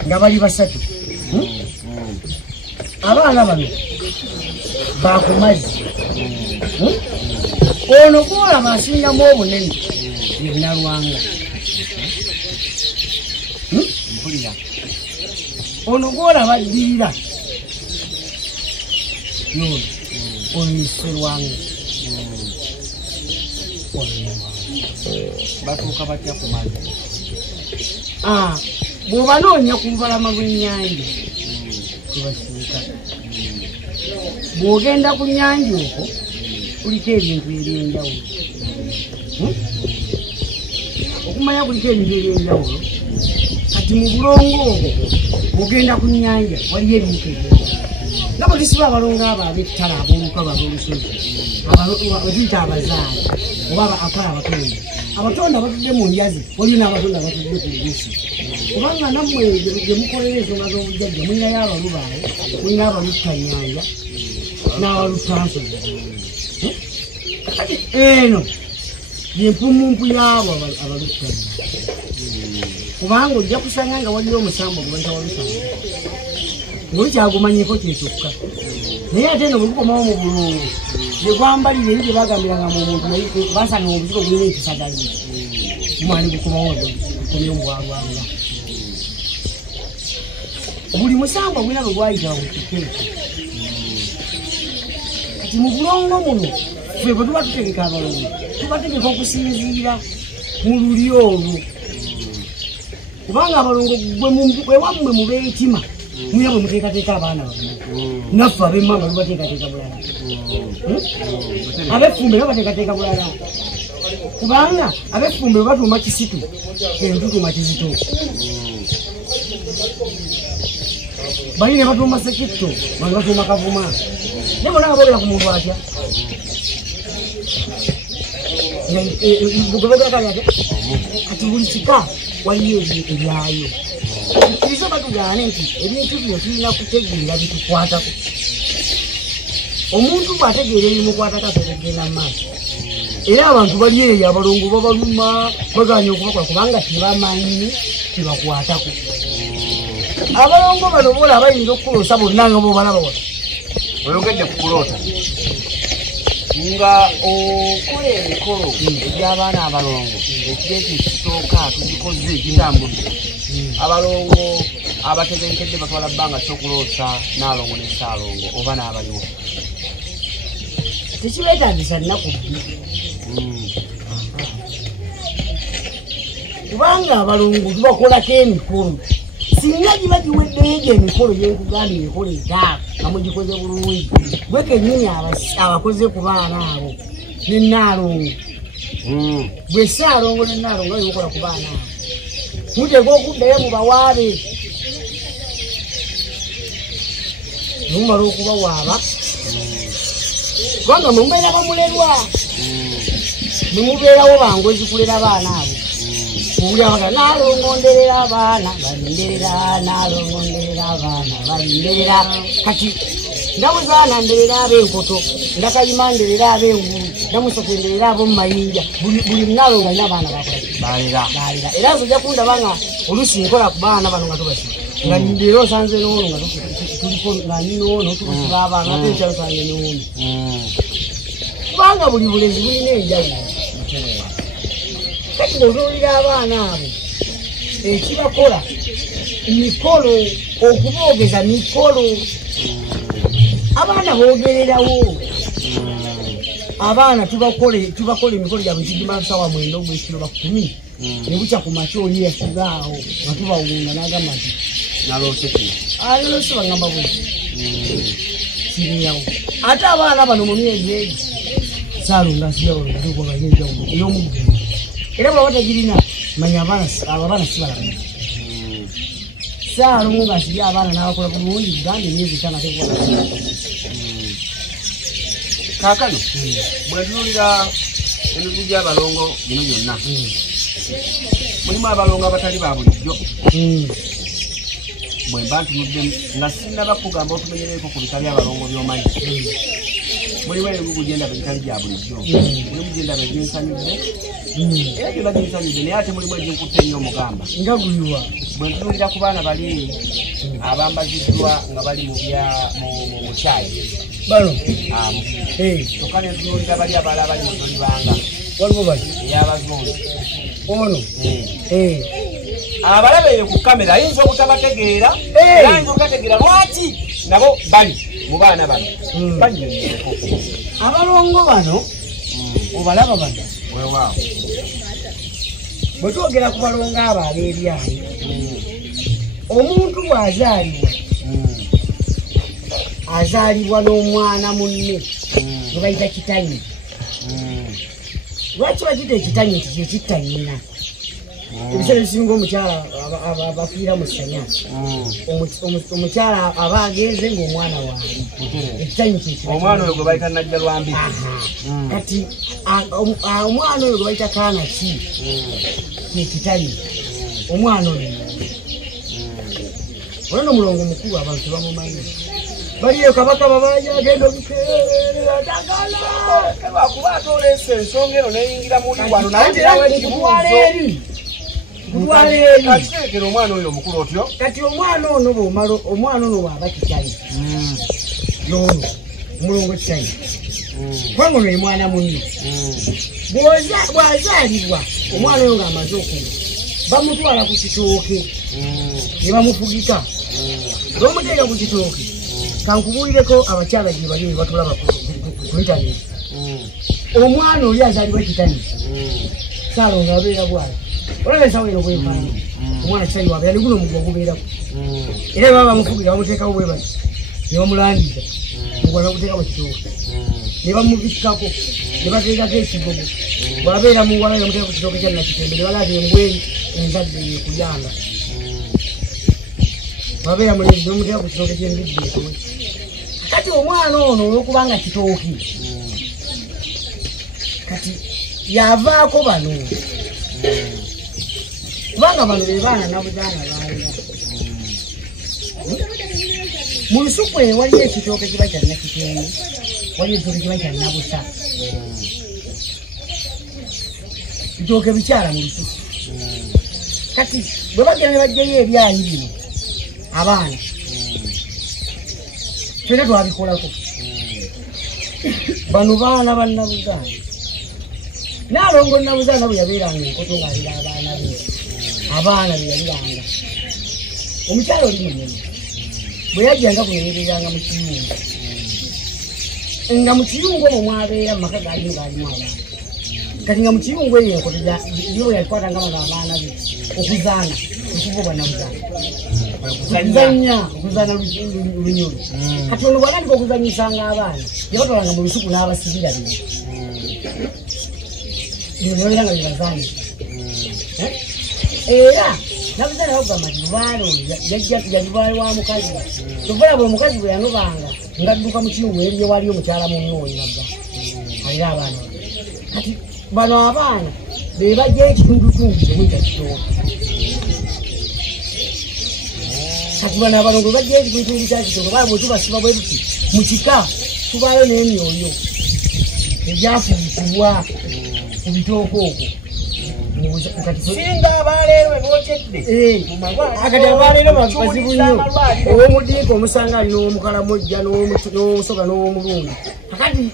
nga bali basatu abaana bano bakumazzi ono gwolaba asingamu obunene yenalwanga ono gwolaba addirira nono oyiserwanga batuuka batya ku mazzi bw'obanoonya ku lubalama lw'ennyanja tubasiika bw'ogenda ku nnyanja okwo kuliko ebintu eby'enjawulo okumanya kuliko ebintu eby'enjawulo kati mu bulongo obwo bw'ogenda ku nnyanja waliyo ebintu eby'enjawulo nga bwe tusiba abalongo abo ab'ettala ab'olukalu ab'olusozi tuyita abazaala oba akola abatonda abatonda batudde mu njazi waliyo n'abatonda batudde ku lubusi kubanga nammwe gye mukolera ensonga z'obujjajja mulinayo abalubaale mulina abalutta nnyanja n'abalutta nsozi kati eno yempumumpu yaabo abalutta kubanga ojja kusanga nga waliyo omusambo gubayita walusanga ng'okyagumanyiko kyekyokka naye ate eno bwegukomawo mu bulungu gye gwambalire eri gye bagambiranga mu omuntu basanga obuzigo bulina ekisagazi gumani gukomawo gukomye omubwalwanga buli musambo gwina bwe gwayitaba mu kikeeko kati mu bulongo muno ffe bwe tuba tutegeka abalongo tubategeka okusinziira mu luli olwo kubanga abalongo ewammwe mu b'entima mwina bwe muteekateeka abaana bammwe naffe ab'emmanga tubateekateeka bulala ab'effumbe nabo bateekateeka bulala kubanga ab'effumbe bwe batuuma kisitu eno tutuuma kizito bali ne batuuma sekitto bano batuuma kavuma naye bonna nga boogera ku muntu atya gobegakalate kati buli kika waliyo ebyayo tukirize batugaane nti ebintu bino tulina kutegeera bitukwatako omuntu bw'ategeera ebimukwatako ategenda mu maaso era abantu bali eyo abalongo babaluma baganya okubakola kubanga tebamanyi tebakwatako abalongo bano bola bayinza okukuloosa bonna nga bobalaba wano oyogedde ku kuloota nga okola emikolo egy'abaana abalongo ekiro ekyo ekisooka tugikoze ekitambudde abalongo abatebenkedde batwala bbanga kyokuloosa naalongo ne ssaalongo oba n'abaliwo tekibeetagisa nnaku bbiri kubanga abalongo tubakolako emikolo singa giba giweddeyo egyo emikolo gyenkugambye emikolo etaano amugikoze bulungi gwe kennyini abakoze ku baana abo nenaalongo gwe saalongo nenaalongo ayokola ku baana abo mutega okuddayo mu bawaabe mumala okubawaaba kubanga mumubeera bamulerwa mumubeerawo bangozi kulera abaana abo uli abaga nalongonderera abaana balinderera nalongonderera abaana balinderera kati ndabuzana nderera ab'enkoto ndakayima nderera ab'engulu ndamusokenderera ab'omumayinja buli nalonga ina abaana balera era nzija kundabanga olusi nkola ku baana bano nga tubasi nga leero osanze n'ono nga tuliko nga ninoono tukusiba abaana ate ekyalo sange n'ono kubanga buli bulezi bulina enjawulo kati ng'ozuulira abaana abo ekibakola mikolo okuboogeza mikolo abaana boogererawo abaana tubakola emikolo gyabwe kigima sawa 9 ogwekiro ba 10 ne bukya ku makya oli yasigaawo nga tubawunda n'agamba nti alolose bagamba bwe kiriyawo ate abaana bano mu myezi egi saalonga siyaolongaenjawulo ey'omugendo era bwaba tagirina manya abaana sibalamu saalongo nga siri abaana n'abakola bulungi uganda emyezi 5 tekola kaakano bwetunuulira emigugu gy'abalongo gino gyonna mulimu abalongo abatali ba bulijjo bwe mba ntunuddemu nga sinaba kugamba otumenyereko ku bika by'abalongo by'omanyi mulimu emigugu gyendaba egitali gya bulijjo mulimu gyendaba eginsanyudde era gyonna ginsanyudde naye ate mulimu eginkutte ennyo omugamba ngaguliwa bwe ntunuulira ku baana bali abambaziddwa nga bali mu kyayi bano kyokka ne ntunuulira bali abalala bali mu tolibanga waliwo bali ey'abazungu ono abalabeere ku kamera ayinza obutabategeera era ayinza obutategeera lwaki nabo bali mu baana bano banyonyereko abalongo bano obalaba bano wewaawo bwe twogera ku balongo abo ab'ebyayi omuntu bw'azaalibwa azaalibwa n'omwana munne gwe bayita kitanyi lwaki bakita ekitanyi nti kyekitta nnyina ebiseera ebisinga omukyala bafiira mu ssanya omukyala aba agenze ng'omwana waali ekitanyi omwana oyo gwe bayita najja lwambi kati omwana oyo gwe bayita kaana ki kyekitanyi omwana oyo olano omulongo mukulu abantu bamumanyi baliyo kabaka babaja agenda okukeerera dagala lwakuba ate oleesa ensonga eno neyingira muli wano nakiteekera omwana oyo omukulu otyo kati omwana ono omwana ono bwaba kitanyi noono omulongo kitanyi kubanga ono ye mwana munne bw'azaalibwa omwana oyo ng'amaze okuba bamutwala ku kitooke ne bamufugika n'omuteeka ku kitooke kankubuulireko abakyala gye bali ne batulaba ku intaneti omwana oli azaalibwa ekitanyi saalonga abeera bwala olaba ensawo eno bwempaana omwana kitanyi wabeera ne guno omugwa gubeerako era baba bamufugira bamuteekawo bwe bati ne bamulangiza mugwa naguteeka mu kitooke ne bamubikkako ne bateekako ekigogo bwabeera mu wala ne bamuteeka ku kitooke kya nakitembe ne balaata embweri enzadde yekuyanga babeera mulezi ne bamuteeka ku kitooke ky'embidde ekuwe kati omwana ono olwokubanga kitooki kati yavaako bano kubanga bano be baana nabuzaana baaliba mu lusuku eyo waliyo ekitooke kiba kya nakitende waliyo ekitooke kiba kya nabusa bitooke bikyala mu lusuku kati bwe bagenda ne bajjayo ebyayi bino abaana fena twabikolako bano baana bannabuzaana naalongo nabuzaana bwe yabeeranga enkoto ng'alira abaana be abaana be yaliranga omukyala oli munene bwe yajjanga kunenyereranga mu kiyungu nga mu kiyungu omwo mwabeera mu maka gaalimu abaana kati nga mu kiyungu eyo enkoto yo yakwata nga bano abaana be okuzaana okuva bwanabuzanya okuzaana lunyolo kati ono bwanandika okuzanyisanga abaana yabatwalanga mu lusuku n'abasibira bino nolera nga byebazaanisa era nabuzaana bakugamba nti lubaale oyo yalibaale wa mukazi tovalaba omukazi bwe yanobanga ngadduka mu kiyungu eriyo waliyo mukyala mumwoyo nagga alira abaana kati bano abaana be bajja ekitundutundu kyemwita kitooka kati bano abalongo bajja ekitundutundu kya kitooka bala bwe tubasiba bwe tuti mu kika tubayo n'emyoyo egyafubikibwa ku bitooka okwo singa abaleero bebokyedde akati abaleero bazibu nnyo ow'omudiika omusanga ali n'omukalamojja n'omusoga n'ow'omulungi kakati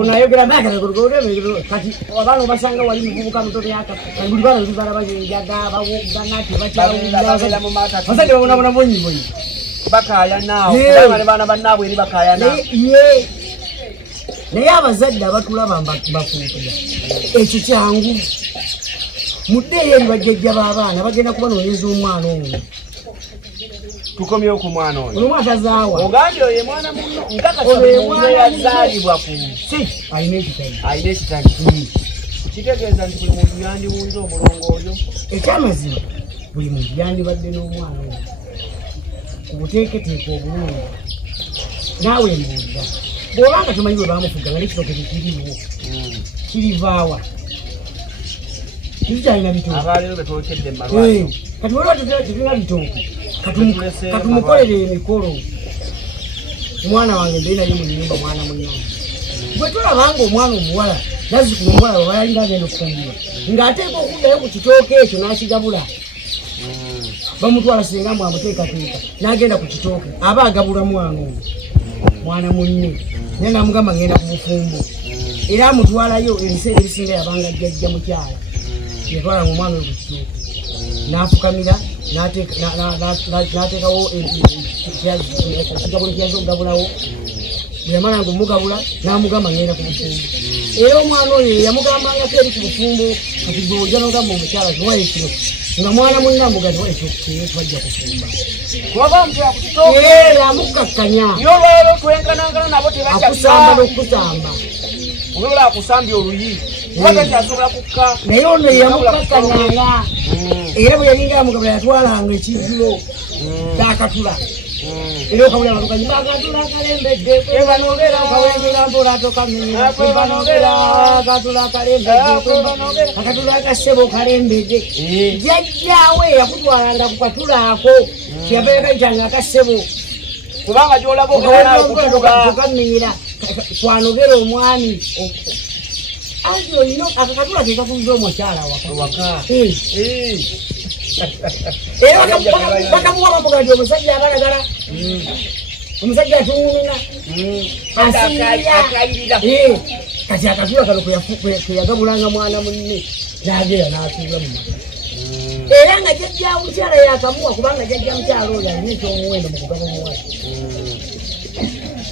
onayogera kati abaana obasanga wali muvubuka muto myaka buli baana tubala bayenjaga bawogana tebakyawulirabasajja babonabona bonyibonyi bakaayanaawo baana bannaabwe eri bakaayanaawo naye abazadde abatulaba bafuukira ekyo kyangu muddeeyo eri bajjajja b'abaana bagenda kubanoonyeza omwana ono tukomyewo ku mwana oyo omwana tazaawa ogambye oyo mwana muno nkakasa yazaalibwa ku nsi alina ekitali kitegeeza nti buli muntu yandiwunza omulongo oyo ekyamazima buli muntu yandibadde n'omwana oyo ku buteeketeeka obulungi naawe mbuulira bw'obanga tomanyi bwe bamufuga nga nekitooke tekiriwo kirivaawa kikyalina bitooke abaleero betwokedde mumalwaliro kati waliwo tetulina bitooke katumukolere emikolo omwana wange mbeere naye mu nnyumba mwana munnange bwe tulabanga omwana omuwala nazzikuno omuwala bwe bayalinga agenda okufumbirwa ng'ateeka okuddayo ku kitooke ekyo n'akigabula bamutwala singa mbu amuteekateeka n'agenda ku kitooke aba agabula mwana oyo mwana munne naye namugamba ngenda ku bufumbo era amutwalayo ebiseera ebisinga yabanga jjajja mukyala yatwalanga omwana oyo ku kitooke n'afukamira n'ateekawo ekigabula kyaza okugabulawo bweyamalanga omugabula n'amugamba ngenda ku bufumbo era omwana oyo yamugambangako eri ku bufumbo kati gwe ojja n'ogamba omukyala tiwaye kino nga mwana munne amuga tiwaye kyokukeye twajja kufumba amukkakkanya twenkanangana nabo akusamba n'okusamba obeola akusambye oluyi kubagakyasobola kukka naye ono yamukakkanyanga era bwe yalinga amugabula yatwalanga ekizulo n'akatula era okabula batukanyiba akatula akalembedde kwebanogera okawengera mpola tokamenya kwebanogera akatula akalembedde akatula akassebo kalembedde jjajjaawe yakutwalanga ku katula ako kyeyabeera kayitanga akassebo kubanga gyolaba okamenyera kwanogera omwami anti olina akakatula kekakuliza omukyala waka era bakamuwa bamuga nti omusajja abalagala omusajja atuwuluna asirira kati akatula kano kweyagabulanga mwana munne nagera n'atuula mu maka era nga jjajja mukyala yakamuwa kubanga jjajja mukyala oyo alina ekyomuwendo mu kugaba omuwala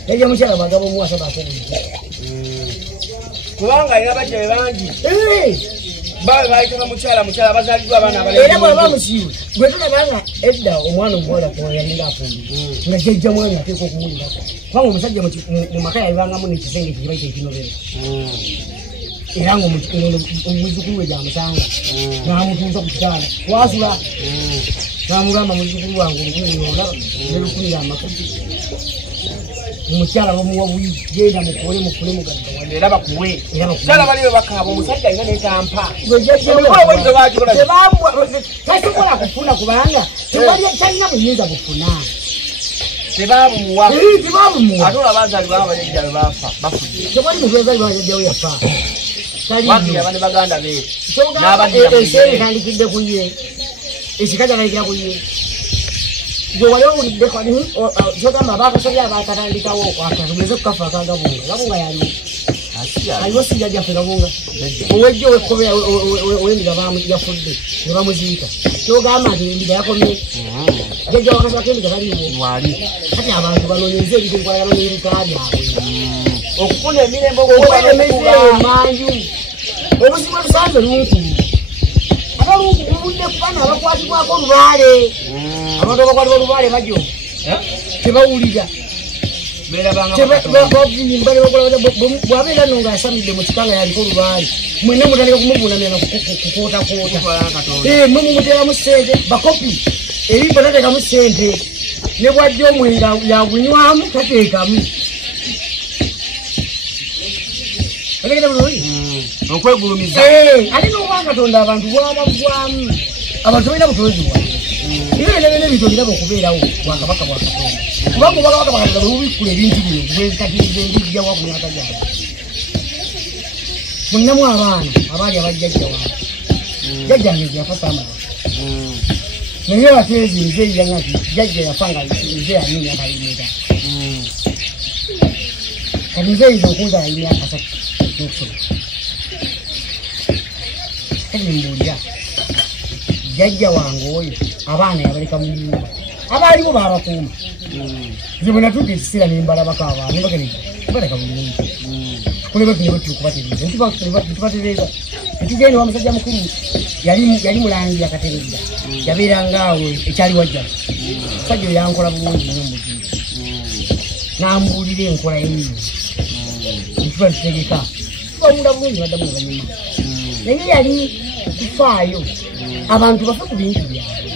jjajja mukyala bagaba omuwasa bakobulijo kubanga era bajja bangi bawe bayitanga mukyala bazaliddwa abaana era bwaba musiiwe gwe tulabanga edda omwana omuwala yalinga afumbire nga jjajja mwana ateeka okumuwulirako kubanga omusajja mu maka yabibangamu n'ekisenge kikibaita ekinobera era ngaomuzukulu we gyamusanga n'amutuuza ku kitanda wasula n'amugamba muzukulu wange olukunira nelukunira amaka omukyala bamuwa buyi genda mukole muganda era bakuwe kyala baliwe bakaaba omusajja alina nekampa tasobola kufuna kubanga talina muyinza kufuna tebabumuwa ate olabazalibwa abajajja be bafa bafudde tewali muzazalibwa abajajjawe yafa wakiraba ne baganda be eseera etandikidde ku ye ekika kyatandikira ku ye gwewali owulidde kyogamba abakasabye abakatandikawo akatugeze kukafa akagabunga gabunga yaliwo aliwo sijja jjaffe gabunga owejjo ow'endiga yafudde ne bamuziika kyogamba nti endiga yakomye jjajja wakasabako endiga baliwo kati abantu banoonyeza ebintu enkolagano n'ebika byabwe okufuna emirembe okweremezeeyo manju obuzibu busanze lunkulu abalungu kubudde kubana abakwatibwako olubaale abantu abakwatibwa olubaale bajo tebawulira bwabeera no ngaasamidde mu kikanga yaliko olubaale mwena mutandika kumubunamira kukootakoota mwe mumuteramu ssente bakopi ebimba tateekamu ssente ne bwajja omwenga yagunywamu tateekamu okwegulumiza ate n'obwa Katonda abantu bwabagwamu abantu balina butozi bwabwe ebyo ebintu biraba okubeerawo bwakabaka bwa Katonda kubanga obwakabaka bwa Katonda bwebubikula ebintu bino bwekatiriza embijjawa ku myaka gyabwe munnamu abaana abaali abajjajja waabwe jjajjange yafa Saamala naye bateezi nze yanga nti jjajja yafa nga nze ani myaka alimeta kati nze yinza okunzala emyaka 3 n'okusoma mbuulira jjajja wange oyo abaana yabaleka mu nnyumba abaaliwo baabakuuma nze bwe natuuka ekiseera nembalabako abaana nebabaleka mu nnyumba kuleba tunebatikubatereza nitubatereza netugenda wa musajja mukulu yali mulangi yakatereza yabeeranga awo ekyali wajja musajja oyo yankola bulungi nnyo muzibu nambuulira enkola yeyiyo nituba tutegeka tubawunda bulungi baddamu oluvanyuma naye yali kufaayo abantu bafe ku bintu byabwe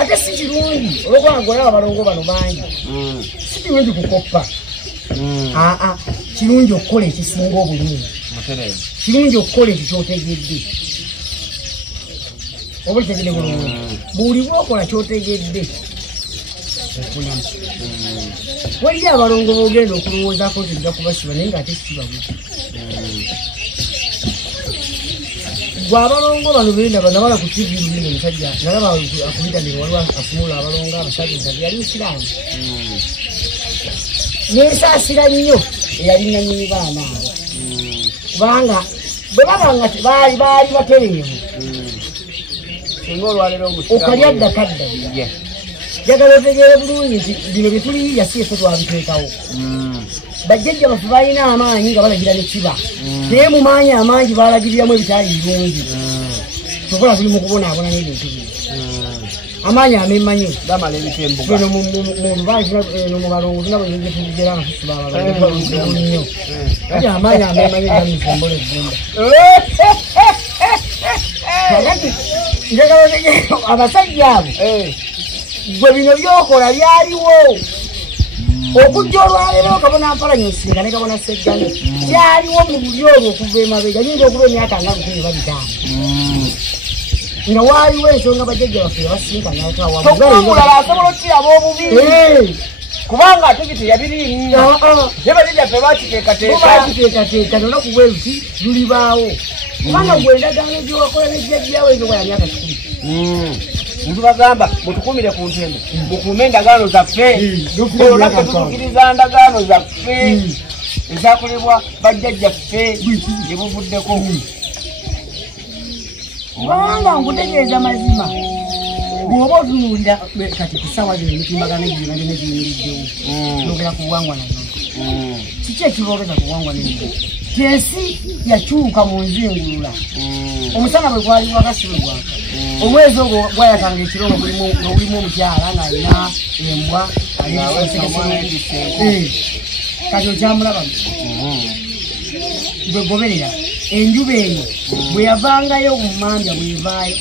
ate si kirungi olwokubanga olaba abalongo bano bangi si kirungi kukoppa kirungi okukola ekisinga obulungi kirungi okukola ekyo kyotegedde oba kitegedde bulungi buli bwokola kyotegedde okunamu waliyo abalongo boogenda okulowoozaako nti nja kubasiba naye ngaate sibabu gwabalongo bano benda nabala ku TV lulino omusajja nalaba akubitanire waliwo afumula abalongo abasajja yali musiraamu nesaasira nnyo eyali nannyini baana abo kubanga bwe babanga baali batereevu okalya ddakadda jagala otegeere bulungi nti bino bye tuliyiya si efe twabiteekawo bajjajja baffe balina amaanyi nga balagira ne kiba naye mu maanyi amangi balagiriramu ebitali birungi tokola tuli mu kubonaabona n'ebintu bino amaanyi amemanyi gamala ebitembuga mu lubanzi mu balongo tulaba ebyo tubigera nga tusiba abalongo nnyo kati amaanyi amemanyi gamisembola eggumba kakati njagala otegeere abasajja abo gwe bino byokola byaliwo okujja olwaleero kabona mpalanya osinga ne kabona sejjane byaliwo mu buli olwo okuva emabega yinza okuba emyaka nga 15 nga waaliwo ensonga bajjajja baffe yabasinkanaotwawamulala asobola okiraba obubiri kubanga ate biteyabirimu ye bajjajjaffe bakiteekateeka nolunaku bwe luti lulibaawo kubanga gwe endagaano gyewakola nejjajjawo ezo bwaya myaka 10 ntu bagamba mutukumire ku ntembe mukuume endagaano zaffe olulake tutukiriza ndagaano zaffe ezakolebwa bajjajjaffe gye buvuddeko kubanga nkutegeeza mazima bw'oba otunuulira kati kusawa zino emitimbagano gyona gyona giyimiriddewo yogera ku buwangwa nayo kiki ekiboogeza ku buwangwa nayo kensi yakyuka mu nzingulula omusana bwe gwali wakasi bwe gwaka omwezi ogwo gwayakanga ekiro nga gulimu omukyala ng'alina embwa kati okyamulabamu gwe goberera enjuba eno bwe yavangayo mumambya bwevaayo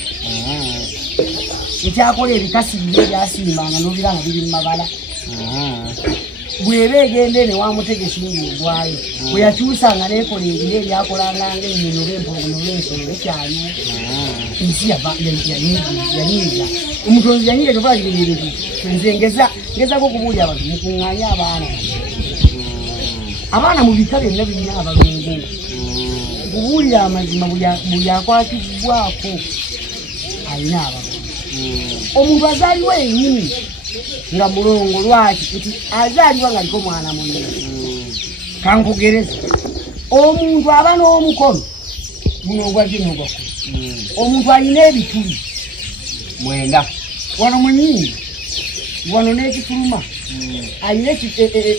ekyakola ebikasi byo byasimbanga n'obiranga biri mu mabala bweba egende ne wamutegesi ng'egwayo bwe yakyusanga neekola ebiro ebyakolanganga ennyonyi oba empologoma oba ensolo ekyaliwo ensi yanyiiza omutonzi yanyiiza tobalira ebintu nze ngezako okubuulira abantu mukuŋŋaanye abaana mu bika byonna birina abalongo kubuulira amazima buli akwatibbwako alina abalongo omuntu azaaliwo ennyini nga mulongo lwaki nti azaalibwa nga aliko mwana munene kankugereza omuntu aba n'omukono guno ogwajje n'ogwakulu omuntu alina ebituli 9 wano munyingi wano n'ekifuluma alina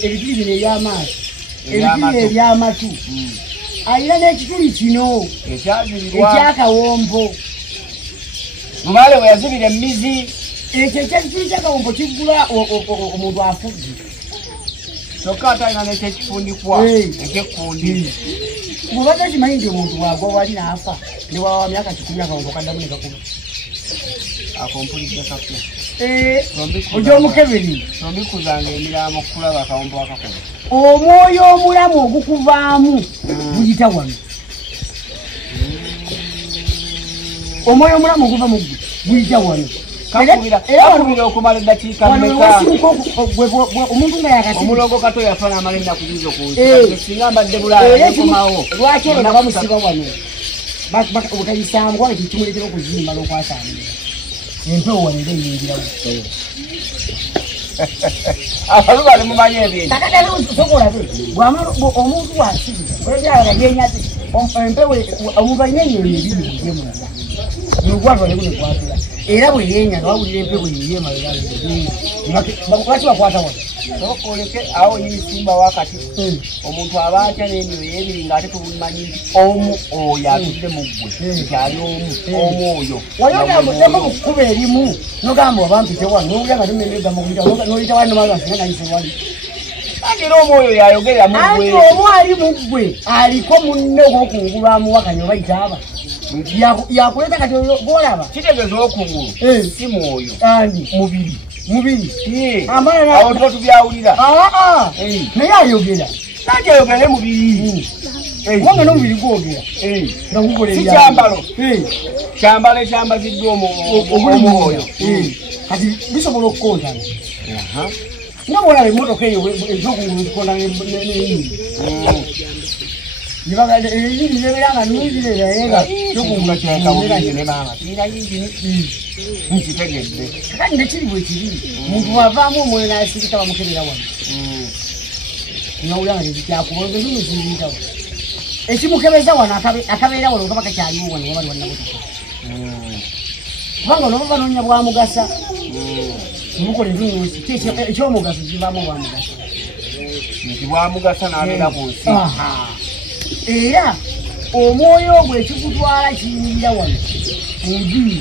ebituli bino ebyamaaso ebituli ebyamatu alina n'ekituli kino ekyakawombo Lubaale we yazibira emizi ekyo ekituli kyakawombo kiggula omuntu afudde kyokka ate alina n'ekyekifundikwa ekyekkundi bwobadde okimanyi nti omuntu wagwa wali n'afa ne wawa myaka 10 akawombo kaddamu ne gakuba akompulidde kakula ogyomukeberi tombikuzanga emiramo okulaba akawombo akakuba omwoyo omulamu ogukuvaamu guyita wano omwoyo omulamu oguva mu ggwe guyita wano kakubira okumala eddakiika mmeka omuntu nga yakasi omulongo kato yafa n'amala ennaku zizo ku nsi singa mbadde bulaalakomawo lwaki ero nga bamusiba wano bakayisangu ekyo kimuletera okuzimba n'okwasaanira empewo wano era eyingirawo abalu bali mumanyi ebintu kakataliosokolabe omuntu wasibi olabyalaga yenyaze empewo omuntu alina ennyonyi ebiri bujemunda nogwatwa negunekwatula era bwe yenyaga wawulira empewo yeyemalera lwaki bakwata wano oleke awo yisimba wakati omuntu aba atya n'emyoyo ebiri ng'ate tubumanyi nti omu oyo atudde mu ggwe nkyali omu oyo wayogambudeko mu kkuba erimu nogamba obampite wano nowulya nga tumemegamba kuyita noyita wani nomalwasinga nayise wali ate era omu oyo yayogerera mu ggwe anti omu ali mu ggwe aliko munne ogwokungulu amuwakanya oba yitaaba yakuleta kati golaba kitegeeza okungulu si mwoyo andi mubiri awo tuba tubyawulira naye ayogera nati ayogera mubiri kubanga n'omubiri gwogera nga gukola si kyambalo kyambalo ekyambaziddwa omwoyo kati bisobola okukontana nga bwolaba emmotoka eyo ekyokungulu tukonda n'eyindi eyindi neberanga nungirerayenga kyokungula kyekabubiremama kirina yingini nkitegedde kati nekiri bwekiri muntu wavaamu omwoyo nasirika bamukebera wano nawulanga tekikyakubaezimuzirintawo ekimukebeza wano akabeera wano kaba kakyaliwo wano wabali wanabutuka kubanga olwoba banoonya bwamugasa mukola entunusi ekyomugaso kivaamu bwamugasa nti bwamugasa n'abeera ku nsi era omwoyo ogwo ekikutwala kiyingira wano mubiri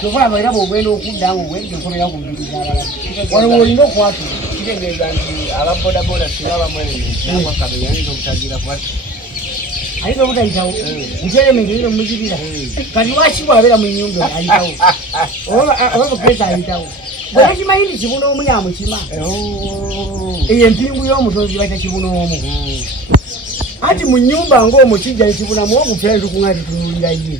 tokulaba era bwogenda okudda nga ogwedde okomera ku mbiri z'abalala wano olina okwatula kitegeeza nti ababodaboda singa bamwerenyesakabe yayinza obutagira kwati ayinza obutayitawo nkyeremenge ino muzibira kati lwaki bwabeera mu nyumba ayitawo oba bukreta ayitawo bwera kimanyi nti kibuna omu yamukima eyo empingu y'omutozi baita kibuna omu anti mu nyumba ng'omukijja nekibunamu obupya tukunga tutunulira ye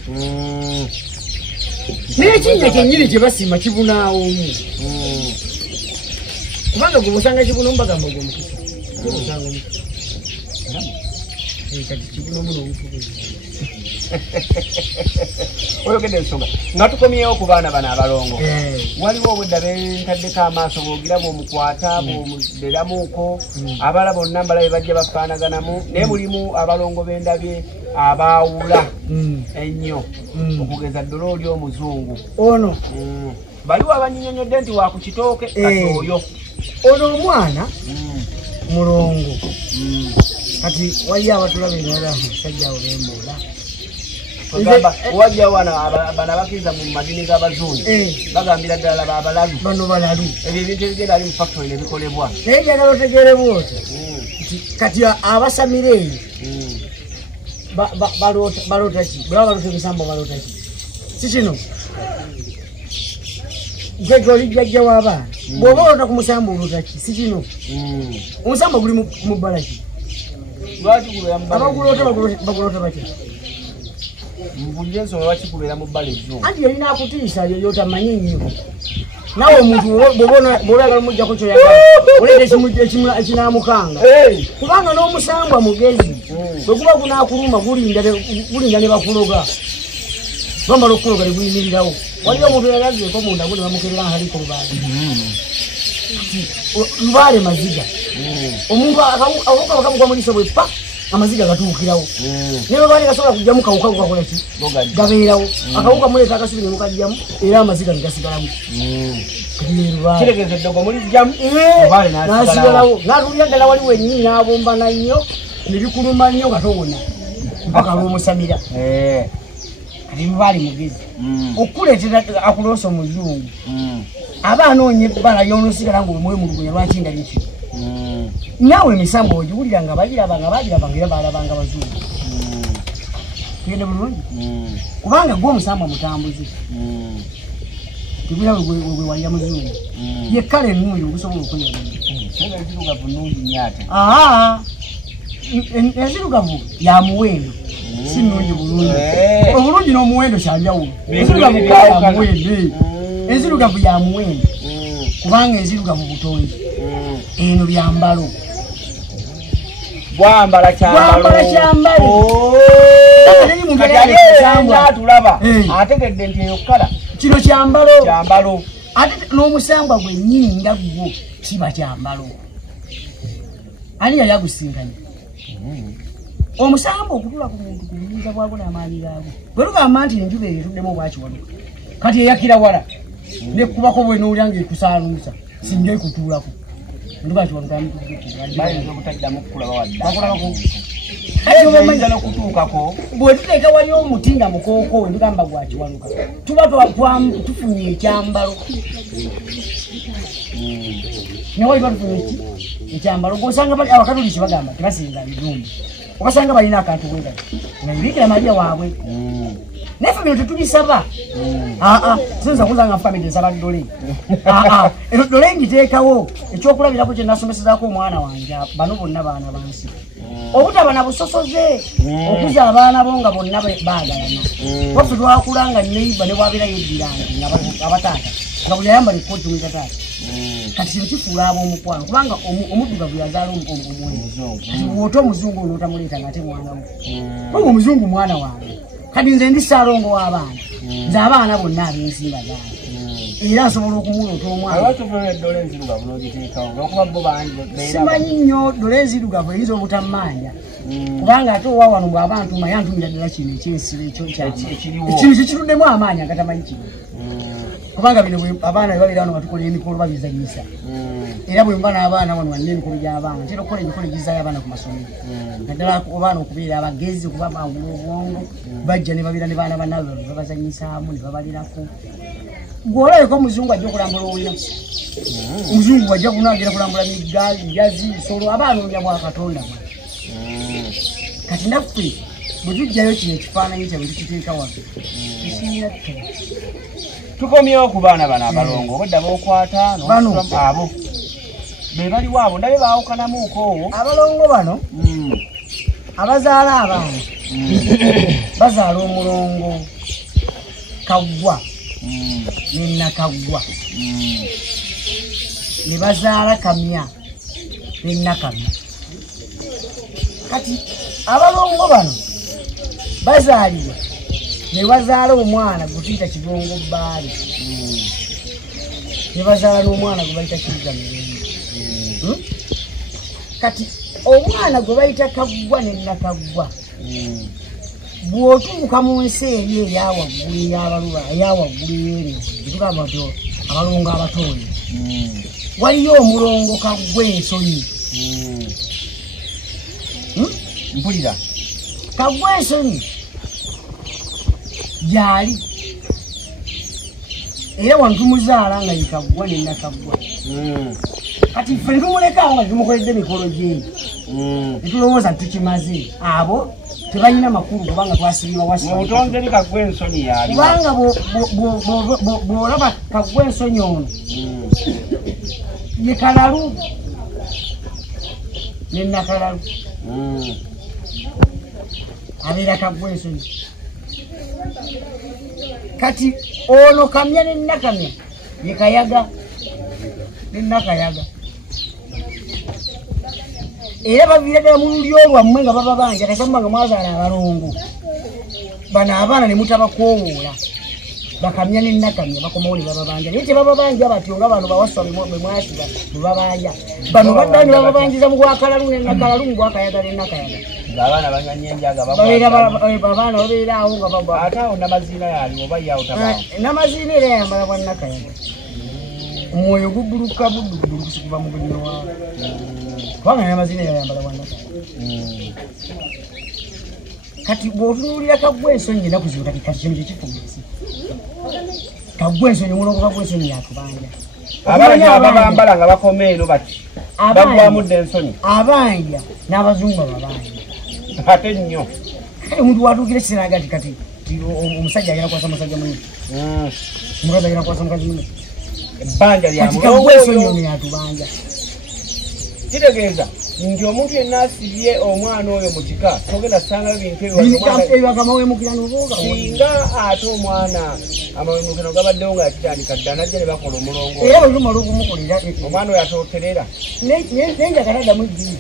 n'ekinnya kyennyini kye basimba kibunaawo omu kubanga gwe busanga kibuna omubagamba ogwomukisa osanga omukisa kati kibuna omu n'obufubuzi oyogedde ensonga nga tukomyewo ku baana bano abalongo waliwo obwedda bentaddeko amaaso bwogira bwomukwata bwomuderamuuko abala bonna mbalabe bajja bafaanaganamu naye mulimu abalongo b'endabye abaawula ennyo okugeza ddole oli omuzungu ono baliwo abanyinyonyodde nti wakukitooke kati oyo ono omwana mulongo kati waliyo abatulaba enala sajja awo bembuula wajja wana bana abakkiriza mu madini g'abazungu bagambira ddala abalalu bano balalu ebyo ebintu ebigenda ali mu factory ne bikolebwa naye njagala otegeeremu oti kati abasamira eyo baloota ki bwe baba baloota emisambo baloota ki si kino nkeke olijjajja w'abaana bw'oba oloota ku musambo oloota ki si kino omusambo guli mu bbala ki abaguloota baguloota batya mbulye ensonga lwaki kubeera mu bbala ezzo anti yalina akutiisa yotamanyi nnyo nawe omuntu bw'oyagala omuggyako kyoyagala oleeta ekinaamukanga kubanga n'omusambwa mugezi bwe guba gunaakuluma gulinda ne bakuloga bambala okukuloga ne guyimirirawo waliyo omuntu yalazeeko munda gwe ne bamukebera nga haliko lubaale maziga omuntu akawuka bakamugwa mu liiso bwe pa amaziga gatuukirawo naye babaali gasobola kujjamu kawuka gukakola ki gabeerawo akawuka muleeta akasubi ne mukajjamu era amaziga ne gasigalamu kiregeeza eddogo mulijjamu nasigalawo n'atulira ddala waliwo ennyini n'abomba nannyo ne bikuluma nnyo nga towona mpaka lwomusamira kati mubaali mugezi okuleetera akuloosa omuzungu aba anoonya ebbala lyonosigala ngaomwoyo mulugunya lwaki ndali ki naawe emisambo ogiwulira nga bagirabanga era balabanga bazungu tugende bulungi kubanga gwe omusamba mutambuzi tebula wewalira muzungu yekkala ennungi okusobola okunywa enzirugavu ya muwendo si nnungi bulungi obulungi n'omuwendo kyanjawulo enzirugavu ya muwendo enzirugavu ya muwendo kubanga enzirugavu butonzi eno byambalo bwambala kyambalo tulaba ategedde nti eyo kkala kino kyambalo ate n'omusambwa gwennyini nga gwo kiba kyambalo ani yali agusinkanye omusamba okutula ku muntu kubuyinza bwagwo n'amaanyi gaagwo bwe lugamba nti enjuba eyo etuddemu obwakiwaluka kati eyakira wala nekubako bwe n'olya ng'ekusaanuusa singa ekutuulako enjuba kiwaluka bwe tuteeka wali omuti nga mukooko we tugamba gwakiwaluka tuba tufunye ekyambalo newaliba tufunye ekyambalo gosanga abakatoliki bagamba tebasinga bijumbi obasanga balina akantu bwegati naibikira Maria waabwe nefe bino tetubisaba sinza kuzanga family nsaba dole ero dole ngiteekawo ekyokulabirako kye nasomesezaako omwana wange bano bonna baana bansi obutaba na busosoze okuza abaana bo nga bonna baagalana waffe twakulanga neiba ne bwabeera yeddira nti abataata nga buli ayambala ekkooti mwitataata kati kino kifuula ab'omukwano kubanga omuddugavu yazaala omuzungu woota omuzungu ono otamuleeta nga ate mwana we kubanga omuzungu mwana wange kati nze ndi Ssaalongo w'abaana nze abaana bonna ab'ensinga zange era nsobola okumuloota omwana simanyi nnyo dole enzirugavu eyinza obutamanja kubanga ate owa wano bw'aba ntuma yantumira ddala kino ekyensiro ekyo kikituddemu amaanyi agatamanyi kino kubanga bino abaana bwe babeera wano batukola emikolo babizanyisa era bwe mba n'abaana wano balina emikolo gy'abaana ntera okukola emikolo egizaayo abaana ku masomero naddala abaana okubeera abagezi okuba bangula obwongo bajja ne babeera ne baana bannaabwe babazanyisaamu ne babalirako gw'olabeko omuzungu ajja okulambula owina omuzungu ajja kunaagera kulambula migazi nsolo aba anoonya bwakatonda kati naffe bwe tujjayo kino ekifaananyi kyabwe tukiteeka waffe tusinira ttala tukomyewo ku baana bano abalongo obadda b'okwata abo be baliwo abo ndabe baawukanamuukoowo abalongo bano abazaala abaana bazaala omulongo kaggwa ne nakaggwa ne bazaala kamya ne nakamya kati abalongo bano bazaalibwa ne bazaala omwana gwe tuyita kibongo bbaali ne bazaala n'omwana gwe bayita kiruga mirembe kati omwana gwe bayita kaggwa ne nakaggwa bw'otuuka mu nsi eri eyawaggulu eyawaggulu ey'eryo etugamba nti abalongo abatooli waliyo omulongo kaggwa ensonyi mpulira kaggwa ensonyi gyali era wano tumuzaala nga yekaggwa ne nakaggwa kati ffe netumulekaawo nga tumukoledde emikolo gye netulowooza tukimaze abo tebalina makulu kubanga twasibibwa wasitongeri kaggwa ensonyi yali kubanga bw'olaba kaggwa ensonyi ono ye kalalu ne nakalalu abeera kaggwa ensonyi kati ono kamya ne nakamya ye kayaga ne nakayaga era baviira ddala mu lulyo lwammwe nga baba banja kasamba nga mwazaala abalongo bano abaana ne mutabakoowoola bakamya ne nakamya bakomawo ne baba banja naye tebaba banja batyo nga bano bawaswa bwe mwasiba bwe babanja bano badda ne baba banjiza mu gwakalalu ne nakalalu mu gwakayaga ne nakayaga abaana banywa enjaga abaana babeera awo nga bagwa ate awo namaziina yaali oba yawo tabaawo namaziina era yambala bwa nakayaga omwoyo guguluka buddugulukusi kuva mu bulimi waawe kubanga namaziina era yambala bwa nakayaga kati bw'otunuulira Kagwensonyi ennaku zino kati kino kyekifugisi Kagwensonyi mulongo Kagwensonyi yatubanja abanja ababambala nga bakoma eno bati bagwamudde ensonyi abanja n'abazungu ababanja ate nnyo omuntu watuukira ekiseera kati omusajja agenda kwasa musajja munne omukazi agenda kwasa mukazi munne ebbanja lya Kagwensonyi ono yatubanja kitegeeza nti omuntu yenna asibye omwana oyo mu kika togenda kusangayo bintu ebyagamaweemukira noboga singa ate omwana amawemukiro gabaddewo nga yakitandika dda najja ne bakola omulongo era olumala okumukolera omwana oyo atookerera nenjagala addamu eddiini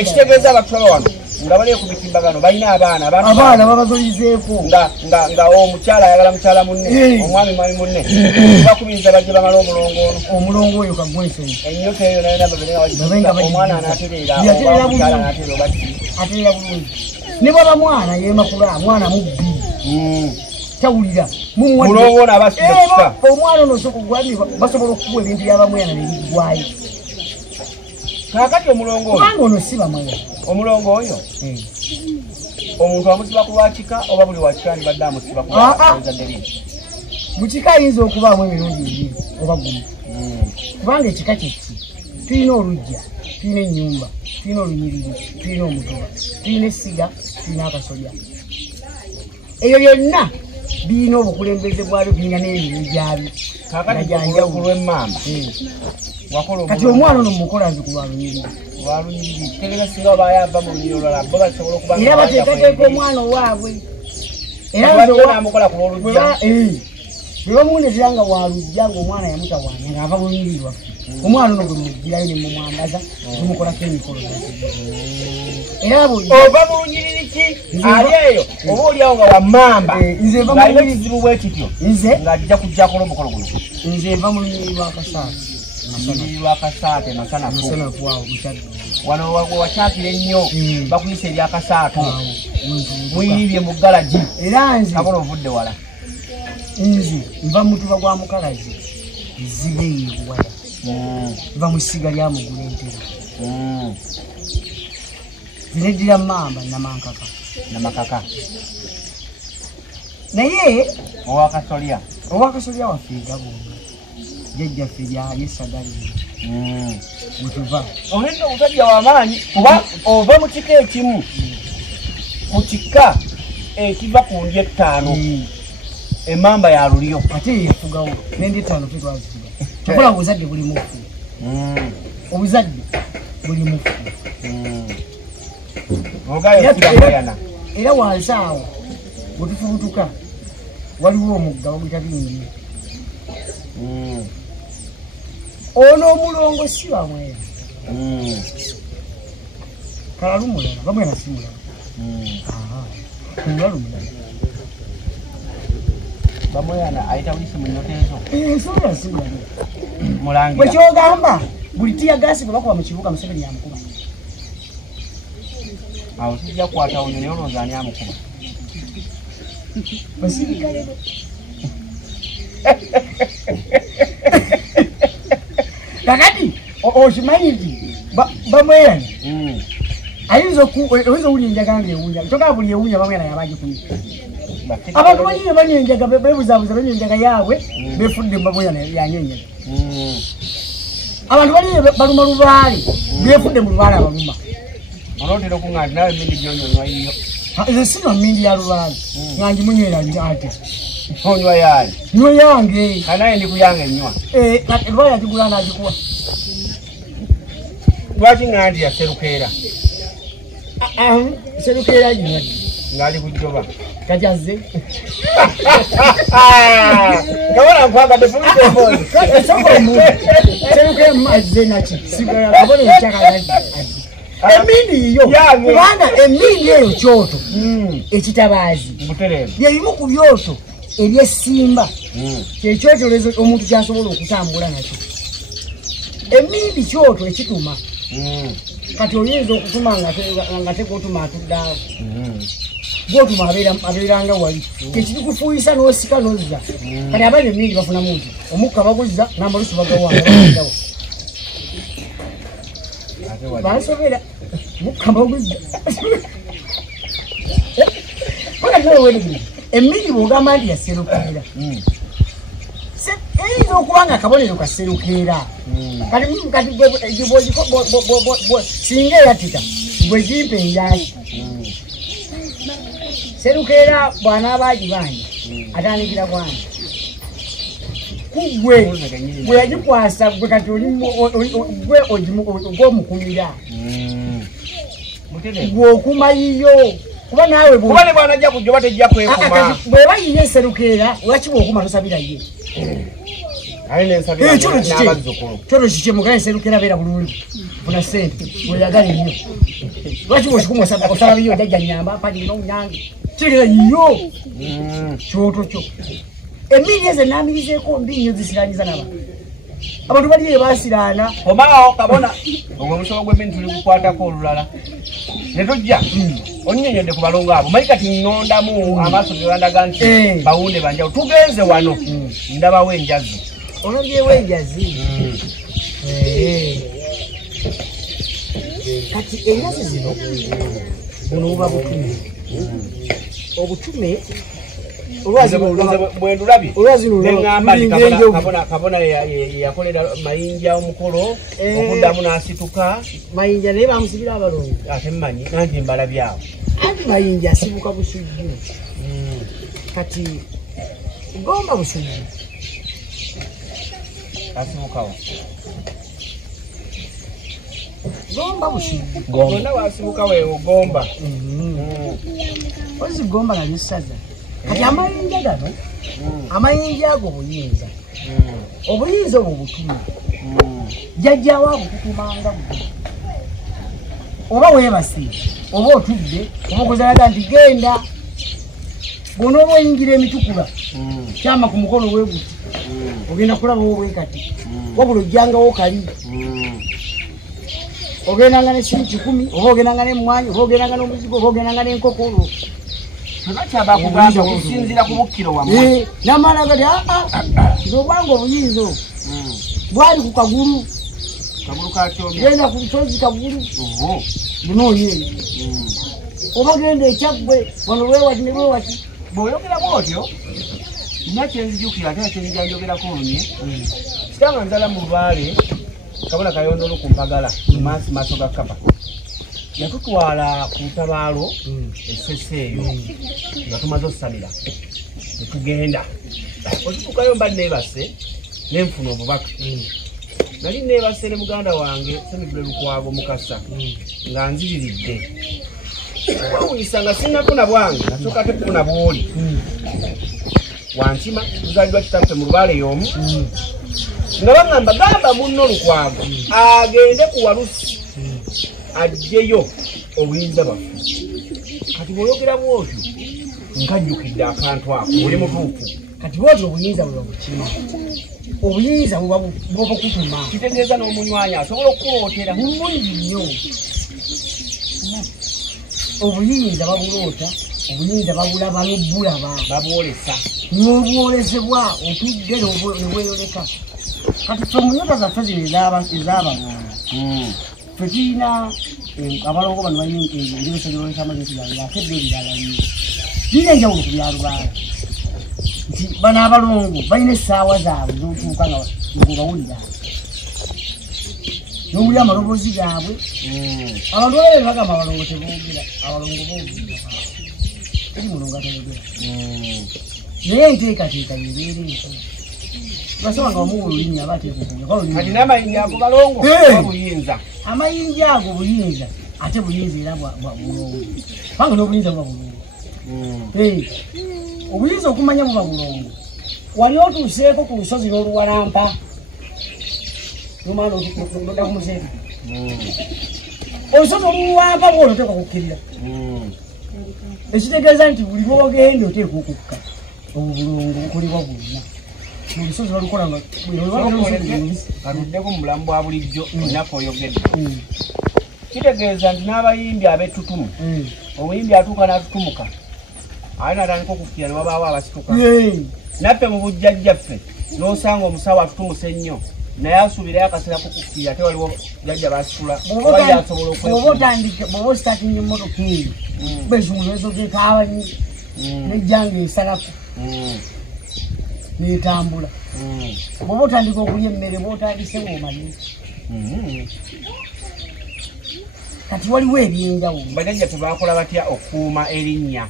ekitegeeza abatwala wano nga bali ku mitimbagano balina abaana babazolizeeko nga omukyala ayagala mukyala munne omwami mwami munne bakubiriza bajje bamala omulongo oyo Kagwensonyi ennyota eyo naye omwana anaatereera omukyala anaatereera obati atereera bulungi ne bwaba mwana yemakula mwana mubbi tawulira mulongo ono aba asibye kika omwana ono basobola okukuwa ebintu byabamwana nebigwayo kakati omulongo ono si bamwana omulongo oyo omuntu amusiba ku lwakika oba buli wakika ndibadde amusiba ku lwazadde lino mu kika ayinza okubaamu emirundi ebiri oba gumu kubanga ekika kyeki tulina olujja tulina ennyumba tulina olunyiriri tulina omutuba tulina essiga tulina akasolya eyo yonna birina obukulembeze bwabyo birina n'emirimu gyabyo kakati kulw'emmamba kati omwana ono mukola nzi ku lwalunyiriri era bateekateeka omwana owaabwe era bwe bamuwulizira nga walujja ngaomwana yamutawaanya ng'ava mu lunyiriri lwaffe omwana ono gwe mugirayo ne mumwandaza tumukolako emikolo era ova mu lunyiriri ki ali eyo oba oliawo nga wammamba ng'alina ekizibu bwe kityo ng'ajja kujjakola omukolo guno nze nva mu lunyiriri lwakasaati lwakasaate masanafu wano wakyakira ennyo bakuyisa eryakasaato muyiribye mu galagi era nze kabona ovudde wala nze nva mutuba gwa mukalazi zibe yebuwaya nva mu ssiga lya mugula entera zineddira mamba namakaka naye owakasolya waffe gabonga jjajjaffe lyali esagaliro wetuva olina omusajja w'amaanyi kuba ova mu kika ekimu ku kika ekiva ku ndya ettaano emmamba ya lulyo ate yeyafugawo n'endya ettaano tetwazifuga kyokola obuzadde buli mufu obuzadde buli mufu era wansi awo bwe tufubutuka waliwo omugga baguyita bingi ono omulongo si bamwera kalalumulala bamwera si mulala mulala bamwera ayita bulisi mu nnyota ezo ensonga si mulangira bwe kyogamba buli tiya gasi gwe bakuba mu kibuga Museveni yamukuba awo sijja kukwata onyo naye olowooza ani amukuba basirikale kakati okimanyi nti bamwera ayinza owulya enjaga nga ewunya kyogaa buli ewunya bamwera yabagikunya abantu banyine banywa enjaga bebuzabuza banywa enjaga yaabwe befudde mubamwera yanywa enjaga abantu banyine baluma lubaale befudde mu lubaale abaluma olotera okuŋŋa nti nawe emindi gyonyonywa yiyo nze sinywa mmindi ya lubaale nga ngimunywera ate onywa yaani nywa yange kanaye ndi kuyange nnywa lubaale yagigula nagikuwa lwaki ŋŋa nti yaserukeera serukeera yinwadde ng'ali kujjoba kati azze kabona nkwagadde fulidemoni serukeera azze naki kabona enkyaka emindi yo kubanga emindi eyo kyoto ekitabaazi yebimu ku byoto ebyessimba kyekyoto omuntu kyasobola okutambula nakyo emindi kyoto ekituma kati oyinza okutuma nga tekotuma atuddeawo gwotuma abeeranga wali ekibikufuuyisa n'osika n'ozza kati abali emindi bafunamu nti omukka baguzza n'amalusu bagawanga basobera mukama gudda ola nawe emmiri bwogamba nti yaserukira eyinza okubanga akabonero kaserukira singa eyatika gwe gimpa enjaki serukera bw'anaaba agibanja atandikira bwangi kugwe bwe yagikwasa gwe kati gwe ogwomukumira gwe okuma yiyo kuba naawe bwanajja kujja oba tejja kwekuma bweba yiyo eserukera lwakiba okuma tosabira ye kyoto kikye mugale serukera beera bulungi funa sente weyagala nnyo lwakiba okikuma osaba biyo jajja nyamba mpagirina omunyange kirera yiyo kyoto kyo emmiri eze namirizeeko mbi nnyo zisiranyiza naba abantu baliyo basiraana omaawo kabona ogwo omusomo gw'emmiri tuli kukwatako olulala ne tujja onyonyodde ku balongo abo manyi kati nnondamu amaaso gebandaga nti bawunde banjawo tugenze wano ndabawo enjazi olabyewo enjazi kati enjazi zino buno buba butume obutume kabona yakolera mayinja omukolo okuddamu n'asituka mayinja naye bamusibira abalongo ate mmanyi nanti mbala byawo anti mayinja asibuka busujju kati gomba busujju asibukawo gomba busujju gonna wasibuka weewo gomba ozi gomba nalyo saza kati amayinja gano amayinja ago buyinza obuyinza obwo butume jjajjawo abukutumanga buto oba weebase oba otudde oba okozalaga nti genda bw'onooba oyingira emitukula kyama ku mukono weeguti ogenda kulabawo bwekati wabula ojjangawo kali ogendanga ne sinti 10 oba ogendanga n'emmwanyi oba ogendanga n'omuzigo oba ogendanga n'enkokolo tebakyabakugamba okusinziira ku bukkiro wammwe namala gati ng'obwanga obuyinza bwali ku kagulu genda ku lusozi kagulu bunoonya eyo oba genda ekyaggwe wano bwewati ne bwewati bw'oyogera bwotyo nina kyenzijukira ate kyenjanjogerako onye kitanga nzala mu lubaale kabona kayondolo ku mpagala maaso ga kapa yatutwala ku lutabaalo essese eyo nga tumaze osamira netugenda okituukayo mba neebase nenfuna obubaka nali neebase ne muganda wange semivule lukwago mukasa nga nziriridde wawuyisa nga sinafuna bwange nasooka ate kufuna bwoli wankima tuzalirwa kitaffe mu lubaale y'omu nga baŋŋamba gamba munno lukwago agende ku walusi ajjeyo obuyinza bwaffe kati bw'oyogera bwotyo nkajjukidde akantu ako oli mutuufu kati bwotyo obuyinza bwe bukima obuyinza buba bukutuma kitegeeza n'omunywanyi asobola okukulootera mulungi nnyo obuyinza babuloota obuyinza babulaba n'obbulaba babwolesa n'obwolesebwa otudde nebweyoleka kati tomunyota zaffe zino ez'abaŋŋanda ffe tulina abalongo bano balina enjebesonyolesamazesiyakedde ebirala nnyo birina enjawulo ku byalubaala nti bano abalongo balina essaawa zaabwe zotuuka nga bawulira n'owulira amaloboozi gaabwe abantu balebe bagamba abalongo teboogera abalongo boogera eri mulongo atayogera naye enteekateeka yebeera enso basaba nga bamuwa olulimi aba ateekakati n'amayinja ago balongo buyinza amayinja ago buyinza ate buyinza era bulongo kubanga n'obuyinza buba bulongo obuyinza okumanya buba bulongo wali otuuseeko ku lusozi n'oluwalampa nomala oda kumuseeko olusozi oluwampa bwolo oteeka kukkirira ekitegeeza nti buli lwogenda oteeka okukka obwo bulongo bukolebwa bwonna olusozi balukola nga kaluddeko mu bulamu bwa bulijjo ennaku oyogedde kitegeeza nti n'abayimbi ab'ettutumu omuyimbi atuuka n'atutumuka ate natandika okukkira ne wabaawo abasituka naffe mu bujjajjaffe n'osanga omusawo atutumuse ennyo naye asuubirayo akaseera kukukkiira ate waliwo jajja basitula bwoba ositatinga emmotoka eyo bezungezogekaaba nejjanga esalaku netambula bwoba otandika okulya emmere bwotandise ng'omanye kati waliwo ebyenjawulo bajajja tebakola batya okukuuma erinnya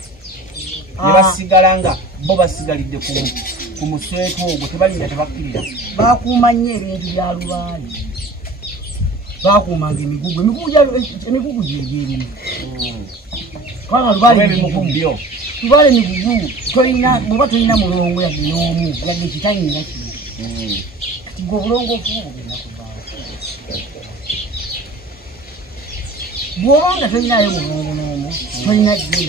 ne basigala nga bo basigalidde ku musweetu ogwo tebalinda tebakkirira bakuuma nnyo ebintu bya lubaale bakuumanga emigugu gyegyerimu kubanga lubaale migugu bwoba tolina mulongo yadde n'omu yadde kitanyira kino kati gwe obulongoofu bugenda kuvaawo bw'obanga tolinayo mulongo n'omu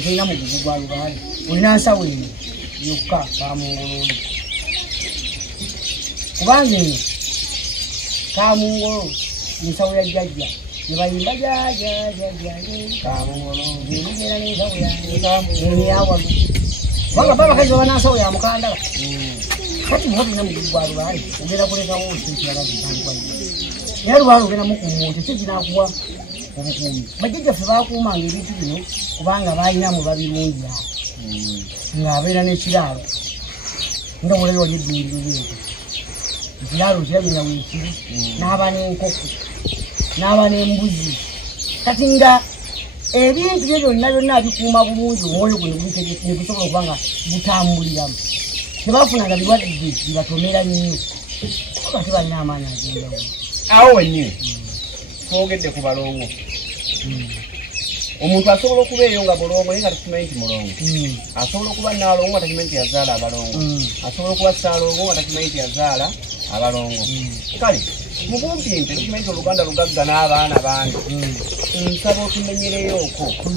tolina mugugu gwa lubaale olina nsawo eno yokka kamungololi kubanga eno kamungolo ensawo ya jjajja yebayimba jajajajaenigera n'ensawo yawalu kubanga babakazi babanansawo ya mukandala kati bwoba tolina mugugu gwa lubaale ogenda kulekawo ekirala zitandikwa era lubaale ogenda mukumwoto kyo kinakuwa obukuumi bajjajjaffe bakuumanga ebintu bino kubanga balinamu babirungi awo ng'abeera n'ekiraalo nga bwolabye wali eddundiro ly'ente ekiraalo kirabira weekiri n'aba n'enkoko n'aba n'embuzi kati nga ebintu bye byonna byonna abikuuma bulungi omwoyo gwe negusobola okuba nga gutambuliramu tebafunanga birwadde bibatomera nnyo oba tebalina amaanyi agenjawulo awo wennyini twogedde ku balongo omuntu asobola okubeeyo nga mulongo naye nga takimanyi nti mulongo asobola okuba naalongo nga takimanyi nti yazaala abalongo asobola okuba saalongo nga takimanyi nti yazaala abalongo kale mukumpi nti tukimanyi nti oluganda lugagga n'abaana bangi nsaba otumenyereyooko ku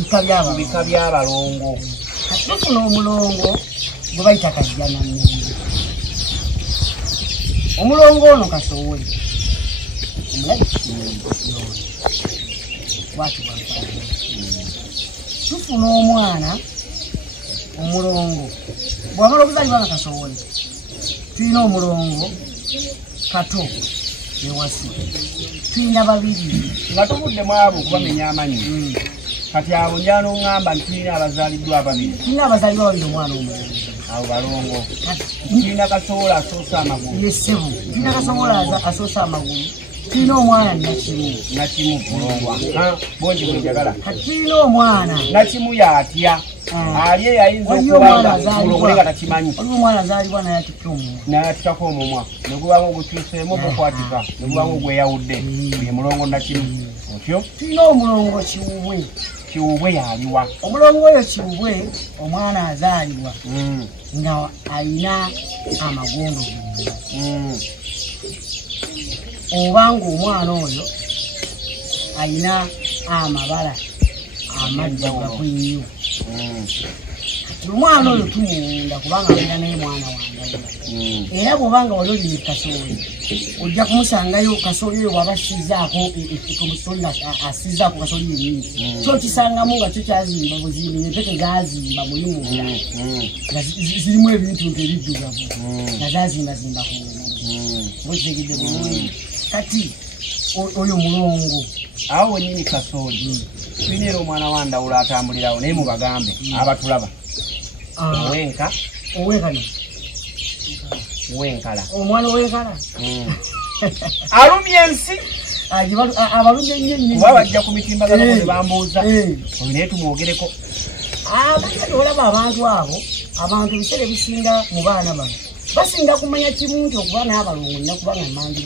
bika by'abalongo tufuna omulongo gwe bayita kajjanamenge omulongo ono kasooli omulayi bwati bwafaana tufuna omwana omulongo bwamala okuzaalibwa nga kasooli tulina omulongo kato ewasi tulina babiri nga tuvuddemu abo okubamenya amanyi kati abo njala n'oŋŋamba nti tulina abazaaliddwa ababiri tulina abazaaliddwa babiri omwana omulongo abo balongo tulina kasowola asoosa amagulu yesebo tulina kasowola asoosa amagulu tulina omwana nakimu mulongwa bongi bwenjagala kati tulina omwana nakimu yatya ali eyayinza okubanga mulongole nga takimanyi waliwo omwana azaalibwa nayatikako omumwa negubanga ogukyuseemu okukwatika negubanga ogweyawudde ye mulongo nakimu otyo tulina omulongo kiwubwe yaliwa omulongo oyo kiwubwe omwana azaalibwa nga alina amagondo obanga omwana oyo alina amabala amaddugavu ennyo omwana oyo tumuwunda kubanga alina naye mwana wandawula era bw'obanga wali olina kasooli ojja kumusangayo kasooli oyo bw'aba asizaako asizaako kasooli yennyini kyokisangamu nga kyo kyazimba buzimbi empeke zazimba mulimunda nga zirimu ebintu nti ebiddugavu nga zazimbazimba ku bwekitegedde bulungi kati oyo mulongo awo wennyini kasooli tulina era omwana wandawula atambulirawo naye mubagambe abatulaba owenkala omwana owenkala alumya ensi abalumya nnyo kuba bajja ku mitimbagano ne bambuuza naye tumwogereko olaba abantu abo abantu ebiseera ebisinga mu baana bano basinga kumanya kimu nti okuba n'abalongo nina kubanga mmanji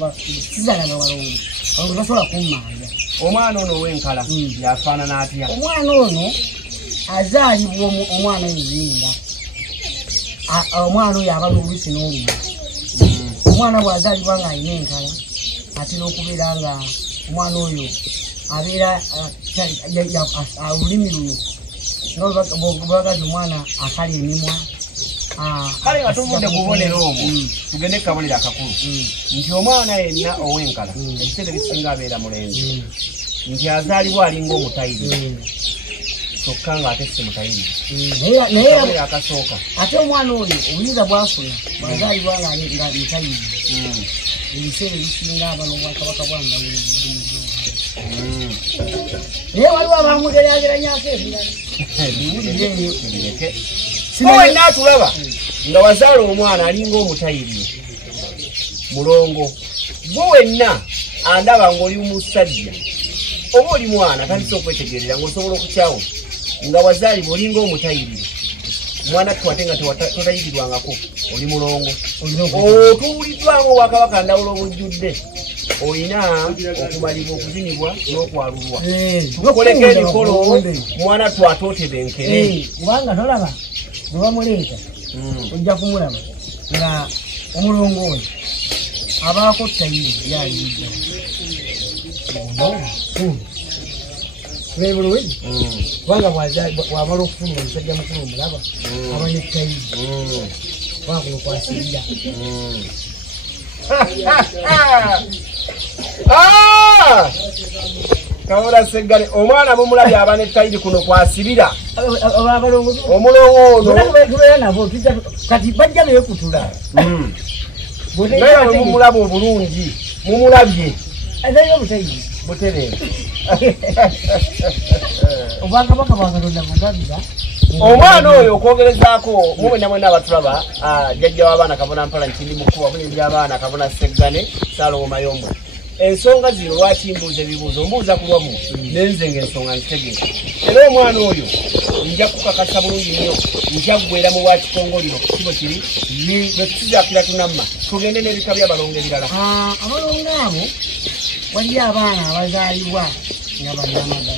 sizalaga balongo balongo basobola kummanja omwana ono owenkala yafaanana atya omwana ono azaalibwa omwana oyoyinga omwana oyo aba n'oluusi n'oluma omwana bw'azaalibwa ng'alina enkala atera okubeera nga omwana oyo abeera olulimi luno bwebagazi omwana akala emimwa kale nga tuvudde ku bubonero obwo tugende ku kabonero akakulu nti omwana yenna ow'enkala ebiseera ebisinga abeera mulenzi nti azaalibwa alinga omutayiri kyokka ng'ate si mutayiri naye akasooka ate omwana oyo obuyinza bwafuna bwazaalibwa nga mutayiri ebiseera ebisinga abano obwakabaka bwandawulo naye waliwo abamugeraageranyako ebirala wenna atulaba nga wazaala omwana alinga omutayiriyo mulongo gwe wenna andaba ng'oli musajja oba oli mwana tandise okwetegerera ng'osobola okukyawo nga wazaalibwa olinga omutayiriyo mwana tuwate nga totayirirwangako oli mulongo otubuliddwangu obwakabaka ndawulo obujjudde olina okumalibwa okuzinibwa n'okwalulwa tukoleko emikolo mwana twatootebenkere kubanga tolaba bwe bamuleeta ojja kumulaba nga omulongo oyo abaako tayiri yaliyijja bebulowezi kubanga bwamala okufuna omusajja mukulu omulaba aba netayiri wakuno kwasirira kawola seggale omwana mumulabye aba netayiri kuno kwasibira omulongo ono nabo kati bajja beekutula naye bwe mumulaba obulungi mumulabye azayo obutayiri butereere obwakabaka bwakatonda bugabira omwana oyo okwogerezaako mubwena mwena abatulaba jjajja w'abaana kabona mpala nkindi mukulu wabuli by'abaana kabona seggane Salomo Mayombo ensonga zino lwaki mbuuza ebibuuzo mbuuza ku lwamu nenze ng'ensonga nzitegeera era omwana oyo nja kukakasa bulungi nnyo nja ggwera mu bwakikongoliro kibo kiri nekituzakira tunamma tugende n'ebika by'abalongo ebirala abalongo abo waliyo abaana abazaalibwa nga bannamagala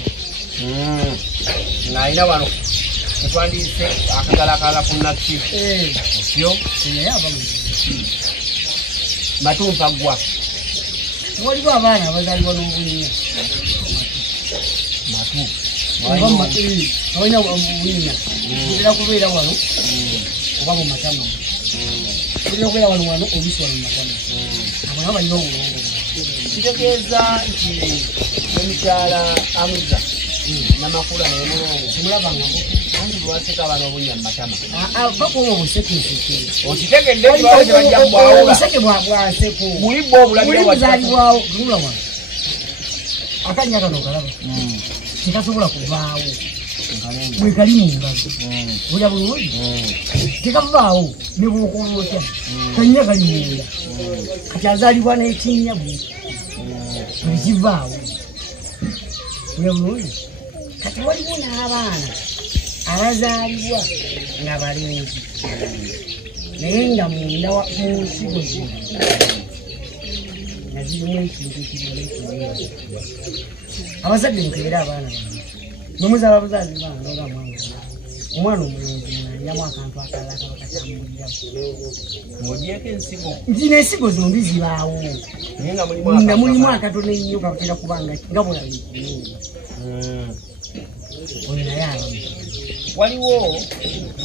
ng'alina wano etwandiise akagala akalala ku nakki otyo matumpa ggwa waliwo abaana abazaalibwa n'obuyinja olina obuyinja bulina kubeera wano oba mu matama bulina okubeera wano obiswa mu matama abo nabo balina obulongo kitegeeza nti omukyala amuza namakula naye mulongo simulabangako anti lwaseka abaana obunya mu matama bakuwa obusekesekere okitegedde bwale tebajja kubwawula obuseke bwaseko bulibwa obulabirabuzaalibwawo tunula wano akanya kano okalaba tekasobola kuvaawo bwe kali mu ngalo olya bulungi tekavaawo ne bwokola otya kanya kali munda kati azaalibwa n'ekinnya bwe tekivaawo olya bulungi kati waliwo n'abaana abazaalibwa nga balenzi naye nga munda mu nsigo zino nazirimu ekintu ekirimu abazadde nkeera abaana bange nomuzaala buzazi baana noga omwana omulungi nalinamu akantu akalala kaba katambuliramu mugyeko ensigo nzina ensigo zombi zibaawo nga mulimu akatono ennyo kakatera kubanga nga bulabi oyo naye abamu waliwo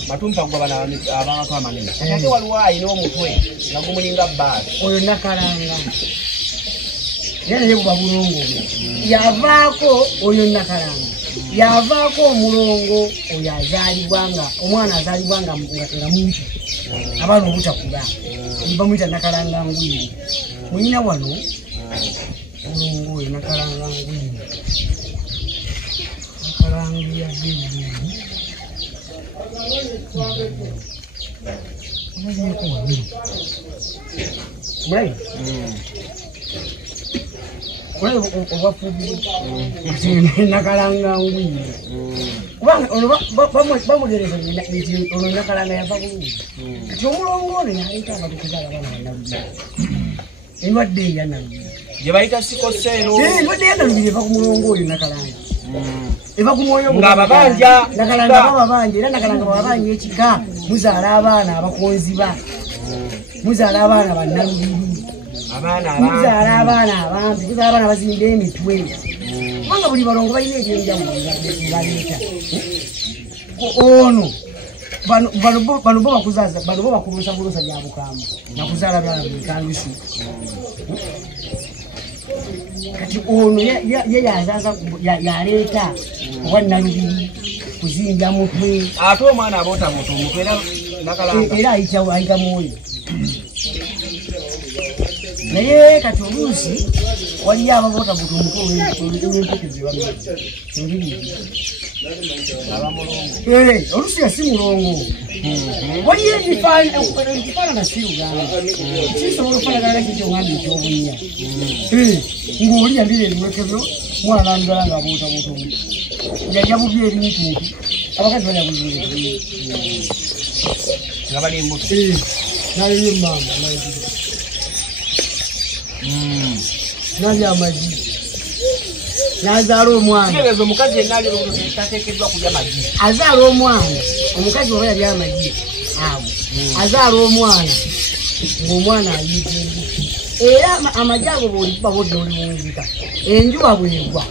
matumpa gwa bana abantu amanene ate waliwo ayina omutwe nga gumulinga bbaasi oyo nakalanga era naye buba bulongo yavaako oyo nakalanga yavaako omulongo oyo azaalibwanga omwana azaalibwanga nga mumpi abaana obutakula bamuyita nakalanga ngwiri mulina wano omulongo oyo nakalanga ngwiri nakalanga yabiri amaziko wabiri mulabi obwafubi nakalanga ngwiri kubanga bamugereza nti ono nakalanga yava bulungi kati omulongo ono yaleeta abantu okuzaala abaana bannalubiri endwadde eyanalubiri gye bayita sikoseero endwadde eyanalubiri eva ku mulongo oyo nakalanga eva ku mwoyo ng'ababanja nakalanga bababanja era nakalanga bababanja ekika muzaala abaana abakonziba muzaala abaana bannalubiri muzaala abaana abampi muzaala abaana bazimba emitwe kubanga buli balongo balina ebyenjawulo baleeta ono bano bo bakuzaza bano bo bakulusa bulusa bya bukaamu nakuzaala byana bikandusi kati ono ye yazaza yaleeta obwannalubiri kuzinja mutwe ate omwana aboota muto omutwe era nakalanga era ayita mwoyo naye kati oluusi waliyo ababota butumutwe olw'empeke oluusi yasi mulongo waliyo ekifaanana si Uganda kisobola okufaanagana kyekyoŋŋamba ekyobunya ng'oli yandira ebiwekebyo mwana ndala nga bootaboota oli yalya bubi ebintuntu abakazi balya bubi nga bali embuto naliyo emmamba nalya amagi nazaala omwana kirebezo omukazi yenna ali olubuto tateekeddwa kulya magi azaala omwana omukazi oba yalya amagi awo azaala omwana ng'omwana ayiika embuto era amagi ago bwolikuba bodde oli munzika enjuba bwegwa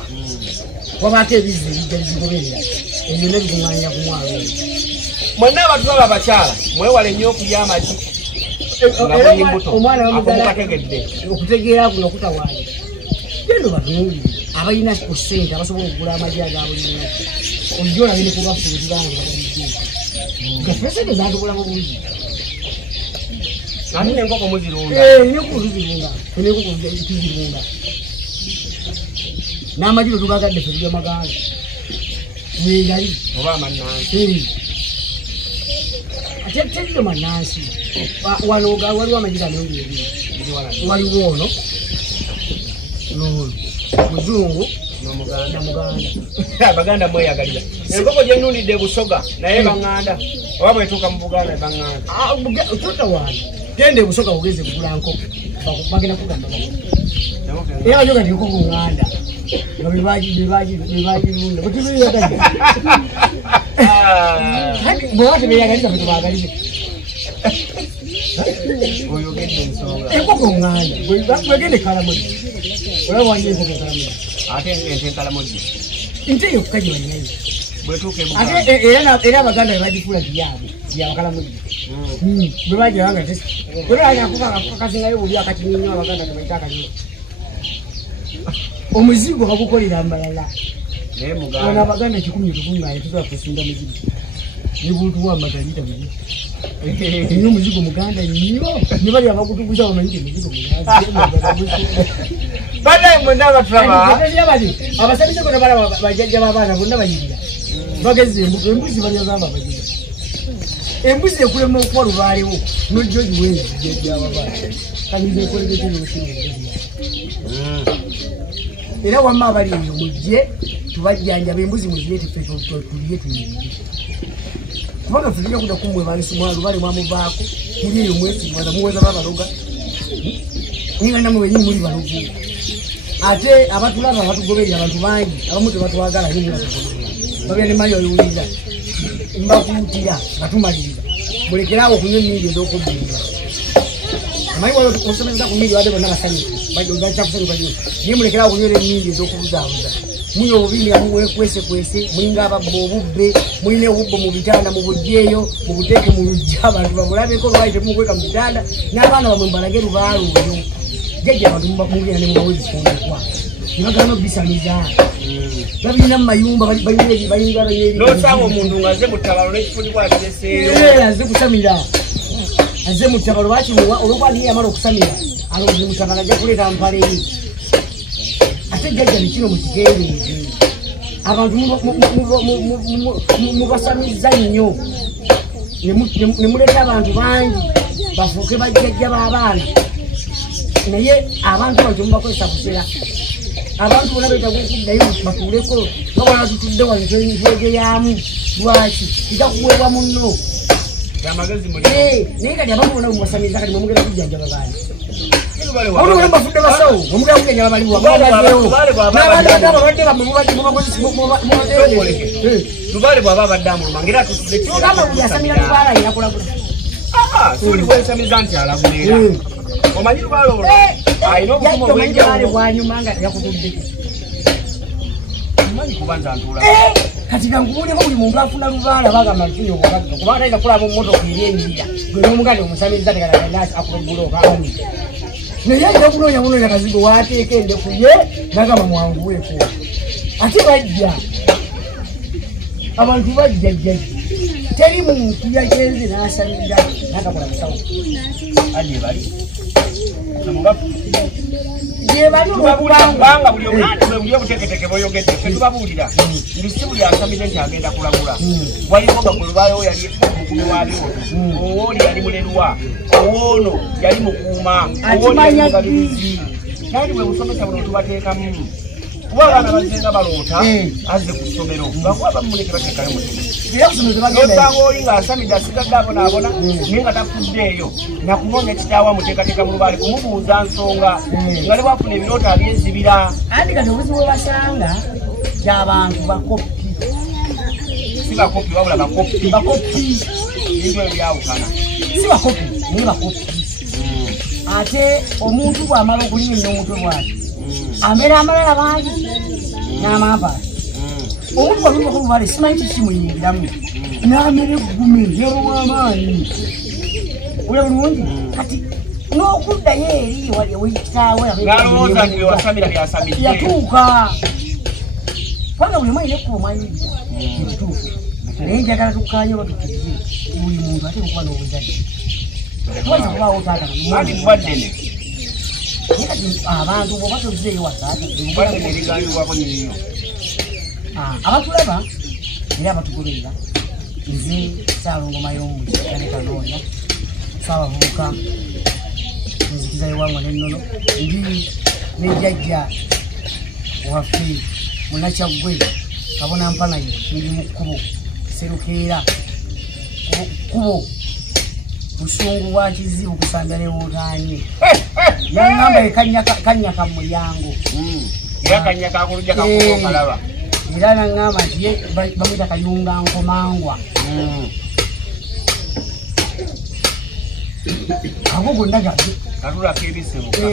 wabaako ebizzi ebijja bizigoberera ebyo nebikuŋŋanya ku mwalo oyo mwenna abantu baba abakyala mwewale nnyo okulya amagi omwana bamugategedde okutegeera kuno kutawaana gendo batunuulire abalina ku ssente abasobola okugula amagi agabulina ojja olabire kubafuliranga gaffe sente zatubulamu bungi ani nenkoko muzirunda nenkoko tuzirunda nenkoko tuzirunda n'amagi tetugagadde fe tulya maganda wegali oba amannansi ate teryo mannansi wano waliwo amagi ganooli ebiri waliwo ono n'ono muzungu n'omuganda muganda abaganda mweyagalira enkoko gye nnundidde ebusoga naye baŋŋanda oba bwetuuka mu buganda baŋŋanda totawaana genda ebusoga bugeze kugula nkoko bagenda kugamba era bajoga ti nkoko ŋŋanda nga bebagirunda bwetubeyagaliza bweba tebeyagaliza fe tubagalize oyogedde ensonga enkoko ŋŋanda bwegende kalamoji olaba wanye enkoko kalamoji ate ente enkalamoji nte eyo kukaji banyayo bwetuuka ate era abaganda bebagifuula gyabwe gyabakalamoji bwebagiranga bwebakasingayo buli akakininyo abaganda tebaita akanyo omuzigo bagukolera mbalala naye ono muganda abaganda 10 tukungaye tusobola kusinga mizigo nebuntuwambagalita buli niyo omuzigo muganda nnyo ne bali abagutuguza bamanyi omuzigo banaye mwenna abatulaba abasabise gona bala bajjajja babaana bonna bayirira bageze embuzi balya zamba bagira embuzi ekulema okuba lubaalewo nojjo giwenzi jjajjababaana kamize ekolegetenosiri era wamma abali eyo mujje tubajjanjaba embuzi muziye tuliye tuyinge kubanga tulina kuda kumwebalesumwalubale mwamuvaako muli eyo mwesibaza muweza babaloga ningandamu benyini muli balogu ate abatulaba batugoberera abantu bangi abamu tebatwagala babya nemanyi oyowuliza mbakuutira batumaliriza mulekerawo okunywa emmindi ez'okubbiira amanyi osomeza ku mmindi badde bonna basanyufu bacakusanyuka nyo naye mulekerawo okunywa emmindi ez'okubuzaabuza muli obubi nga muwekwesekwese mulinga ababba obubbe mulina obubbo mu bitanda mubugyeeyo mubuteeke mu lujja abantu bamulabeko lwali temumukweka mu bitanda n'abaana bamwe mbalage lubaaluuyo jajja abantu mugenda ne mubawe ebifundikwa nebagala nobisamiza babirina mu mayumba bayinga nosanga omuntu ng'azze mu ttabalo n'ekifundikwa akireseeyo azze kusamira azze mu ttabalo bakimuwa olwokwali yamala okusamira alowooza mu ttabalo ajja kuleeta mpaleeri ate jajja nekino mukiteereeze abantu mubasamiza nnyo ne muleeta abantu bangi bafuuke bajjajja b'abaana naye abantu bano temubakozesa busera abantu bona betagwa okuddayo batuuleko babona tutudde wanjwegeyamu lwaki ija kuweebwa munno naye kati abamu bona mubasamiza kati mwemugenda kujjanjaba baani abantu bafudde basawo omugenda kujjanjaba baliwa n'abantu abalwadde lubaale bw'aba abadde amuluma ngera tugamba buli asamira lubaala yinakulagula suuli bwensamiza nti alagulera omanyi lubaale olwo alina obukumu obwenjawulo bwanyuma nga yakutudde omanyi kuba nze antula kati kankubuuleko buli muntu afuna lubaala bagamba ntunya obugagga kubanga tayinza kulaba mmotoka eri enjira gwe n'omuganda omusamiriza tegalaganaasi akuba ebbulooka amu naye ayina okunoonya kazigo waateeka endeku ye nagamba mwanguweeko ate bajja abantu bajjajjajja teri muntu yagenze n'asamira n'atakola musawo ali ebali Kubanga buli omwana buli obuteketeke bw'oyogedde ffe tubabuulira ndi si buli asamire nti agenda kulabula. Waliwo bagwelubayo yali mukumi wa byoto, owooli yali mulerwa, owoono yali mukuuma, owooli yali mugalirizi. Nandi bwe busomesa buno tubateekamu. Kuba abaana bazzenga baloota azze ku ssomero bakuba bamuleke bateekayo musomo. Osanga oli ng'asamidde asigadde abonaabona naye nga tafuddeeyo nakunoonya kitaawa muteekateeka mu lubaale kumubuuza nsonga nga ne bwafuna ebirooto abyezibira. Andi kati obuzibu basanga gy'abantu bakoppi. Si bakoppi wabula bakoppi. Bakoppi. Ebintu ebyo byawukana. Si bakoppi naye bakoppi. Ate omuntu bw'amala okulinnya omutwe bw'ati amera amalala bangi n'amampaala. Omuntu bw'aluka ku lubaale simanyi kikimuyingiramu n'amera eggumi yabwamaanyi. Olya bulungi kati n'okuddayo eri wali ewekitaawe ng'alowooza nti wewasamira byasamidde yatuuka. Kubanga buli mwayina ekkuba mwayingira ebituufu naye njagala tukkaanye oba tukkirize buli muntu ate okuba n'obuzadde tuweza kubaawo taata andi bwaddene abantu bwoba tozeeyo wataata bwaddene erigambibwako nnyo abatulaba era abatugoberera nze Ssaalongo y'omukane Kanoonya Ssaabavubuka nzikiza ewangwa n'ennono ndi nejjajja waffe Munakyaggwe Kabona Mpanayo ndi mu kkubo Serukeera kkubo busungu bwa kizibu kusambya ne wotaanye yangamba ekanyaka mu mulyango era kanyaka akulujja kakubalaba era nangamba nti ye bamwita Kayunga Nkomangwa. Ago gonna gage katulako ebisebuka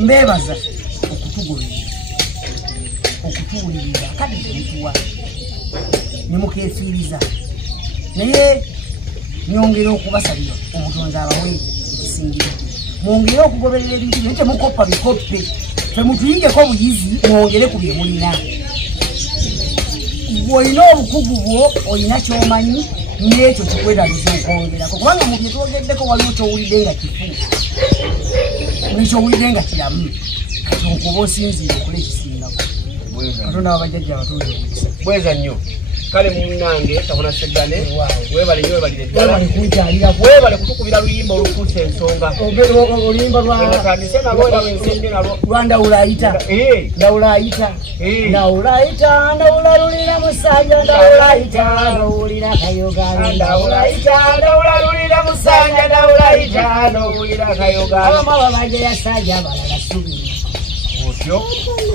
mbebaza okutuwulirira kadi temutuwa ne mukeefiiriza naye nyongera okubasalira obutonzi abawe ekisingiro mwongere okugoberera ebintu bye temukoppa bikoppe ffe mutuyigeko buyizi mwongere ku bye mulina. Bw'olina obukugu bwo olina ky'omanyi n'ekyo kikwetagisa okwongerako kubanga mu bye twogeddeko waliwo ky'owulidde nga kifu nekyowulidde nga kiramu kati okuba osinziire okola ekisingako. Katonda wabajjajja abatonde omukisa bweza nnyo. Kale munnange Kabona Sseggane weebale nnyo weebalire ddala weebale kutukubira luyimba olukuusa ensonga oluyimba lwatandise nalwo era wensemye nalwo lwa Ndawula ayita Ndawula ayita Ndawula ayita Ndawula lulira musanja Ndawula ayita ndowulira kayogaano Ndawula ayita Ndawula lulira musanja Ndawula ayita ndowulira kayogaano abamu ababanja yasanja abalala subiri otyo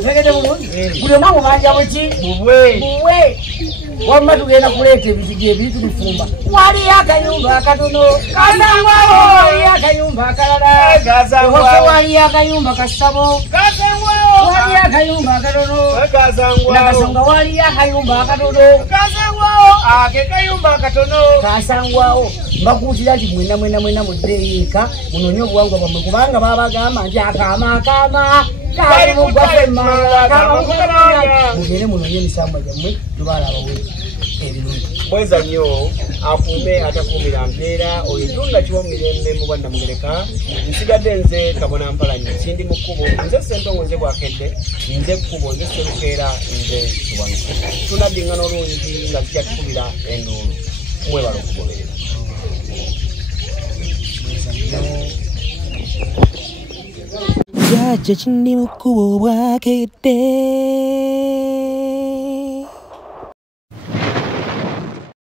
tegede bulungi buli omu amubanja buki bubwe wamma tugenda kuleeta ebizigi ebintu bifumba waliyo akayumba akatono kasangwawo waliyo akayumba akalala waliyo akayumba kasabo waliyo akayumba akatono nakasonga waliyo akayumba akatono ake kayumba akatono kasangwawo mbakuutira nti mwena muddeeyo eka munoonye obuwangwa bwammwe kubanga babagamba nti akaama mugere munoonye emisambwa gyammwe tubaala abawe ebirungi. Bweza nnyo akuume atakuumira mpeera oyo tunda kiwa mirembe mu Bwannamugereka. Nsigadde nze Kabona Mpalanyi sindi mu kkubo nze Ssentongo nze Bwakedde nze kkubo nze Serukeera nze Kiwanuka tunaddingana olungi nga zikyakikubira enduulu mwebala okugoberera. Jajja kindi mu kkubo Bwakedde.